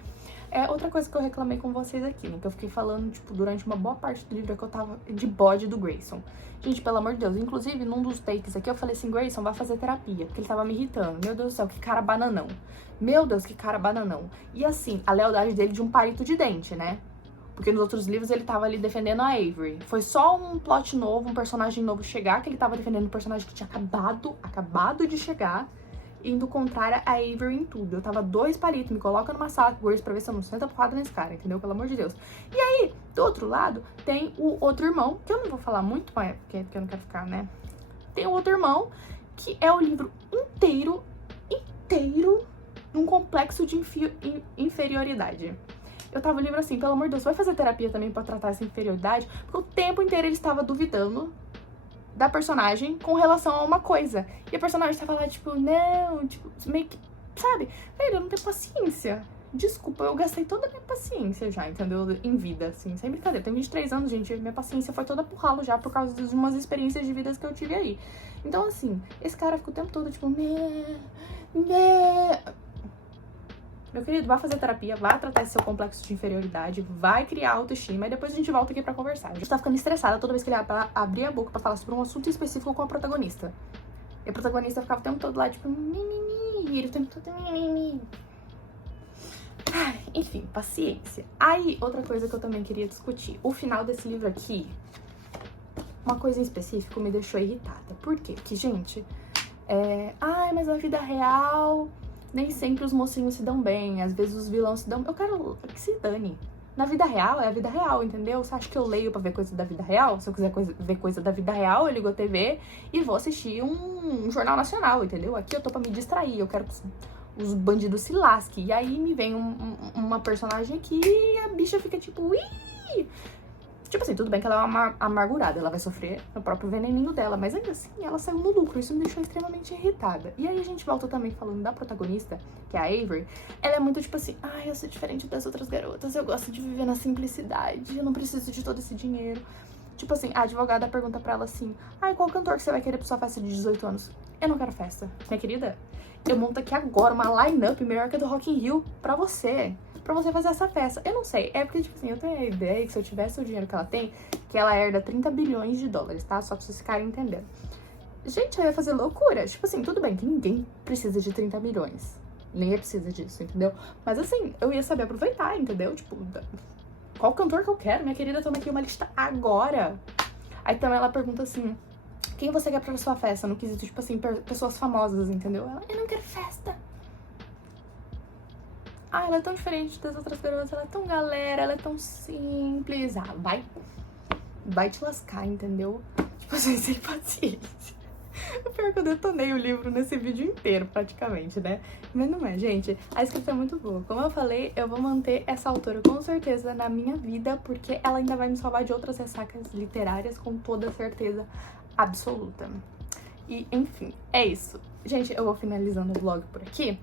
Outra coisa que eu reclamei com vocês aqui, né, que eu fiquei falando, tipo, durante uma boa parte do livro, é que eu tava de bode do Grayson. Gente, pelo amor de Deus, inclusive, num dos takes aqui, eu falei assim, Grayson, vai fazer terapia, porque ele tava me irritando. Meu Deus do céu, que cara bananão. Meu Deus, que cara bananão. E assim, a lealdade dele de um palito de dente, né? Porque nos outros livros ele tava ali defendendo a Avery. Foi só um plot novo, um personagem novo chegar, que ele tava defendendo um personagem que tinha acabado de chegar, indo contrária a Avery em tudo. Eu tava 2 palitos, me coloca numa sala com Grace pra ver se eu não sento a porrada nesse cara, entendeu? Pelo amor de Deus. E aí, do outro lado, tem o outro irmão, que eu não vou falar muito, mas porque eu não quero ficar, né? Tem o outro irmão, que é o livro inteiro, num complexo de inferioridade. Eu tava o livro assim, pelo amor de Deus, vai fazer terapia também pra tratar essa inferioridade? Porque o tempo inteiro ele estava duvidando da personagem com relação a uma coisa. E a personagem tava lá, tipo, não, tipo, meio que, sabe? Velho, eu não tenho paciência. Desculpa, eu gastei toda a minha paciência já, entendeu? Em vida, assim, sem brincadeira. Eu tenho 23 anos, gente, minha paciência foi toda pro ralo já por causa de umas experiências de vidas que eu tive aí. Então, assim, esse cara fica o tempo todo, tipo, meu querido, vai fazer terapia, vai tratar esse seu complexo de inferioridade, vai criar autoestima e depois a gente volta aqui pra conversar. A gente tá ficando estressada toda vez que ele abrir a boca pra falar sobre um assunto específico com a protagonista. E a protagonista ficava o tempo todo lá, tipo, mimimi, e ele o tempo todo, mimimi. Enfim, paciência. Aí, outra coisa que eu também queria discutir. O final desse livro aqui, uma coisa em específico me deixou irritada. Por quê? Porque, gente, mas na vida real... Nem sempre os mocinhos se dão bem, às vezes os vilões se dão... Eu quero que se dane. Na vida real, é a vida real, entendeu? Você acha que eu leio pra ver coisa da vida real? Se eu quiser ver coisa da vida real, eu ligo a TV e vou assistir um jornal nacional, entendeu? Aqui eu tô pra me distrair, eu quero que os bandidos se lasquem. E aí me vem uma personagem aqui e a bicha fica tipo... Ui! Tipo assim, tudo bem que ela é uma amargurada, ela vai sofrer no próprio veneninho dela, mas ainda assim, ela saiu no lucro, isso me deixou extremamente irritada. E aí a gente volta também falando da protagonista, que é a Avery, ela é muito tipo assim, eu sou diferente das outras garotas, eu gosto de viver na simplicidade, eu não preciso de todo esse dinheiro. Tipo assim, a advogada pergunta pra ela assim, qual cantor que você vai querer pra sua festa de 18 anos? Eu não quero festa. Minha querida, eu monto aqui agora uma line-up melhor que a do Rock in Rio pra você fazer essa festa. Eu não sei, é porque, tipo assim, eu tenho a ideia que se eu tivesse o dinheiro que ela tem, que ela herda 30 bilhões de dólares, tá? Só pra vocês ficarem entendendo. Gente, eu ia fazer loucura. Tipo assim, tudo bem que ninguém precisa de 30 milhões. Ninguém precisa disso, entendeu? Mas assim, eu ia saber aproveitar, entendeu? Tipo, qual cantor que eu quero? Minha querida, toma aqui uma lista agora. Aí então ela pergunta assim, quem você quer pra sua festa? No quesito, tipo assim, pessoas famosas, entendeu? Ela, eu não quero festa. Ela é tão diferente das outras garotas, ela é tão galera, ela é tão simples. Vai te lascar, entendeu? Tipo assim, sem paciência. O pior é que eu detonei o livro nesse vídeo inteiro, praticamente, né? Mas não é, gente. A escrita é muito boa. Como eu falei, eu vou manter essa autora com certeza na minha vida, porque ela ainda vai me salvar de outras ressacas literárias com toda certeza absoluta. E, enfim, é isso. Gente, eu vou finalizando o vlog por aqui,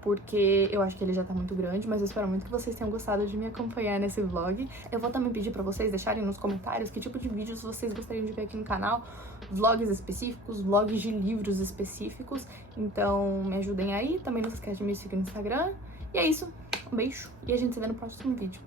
porque eu acho que ele já tá muito grande, mas eu espero muito que vocês tenham gostado de me acompanhar nesse vlog. Eu vou também pedir pra vocês deixarem nos comentários que tipo de vídeos vocês gostariam de ver aqui no canal, vlogs específicos, vlogs de livros específicos, então me ajudem aí. Também não se esquece de me seguir no Instagram. E é isso, um beijo e a gente se vê no próximo vídeo.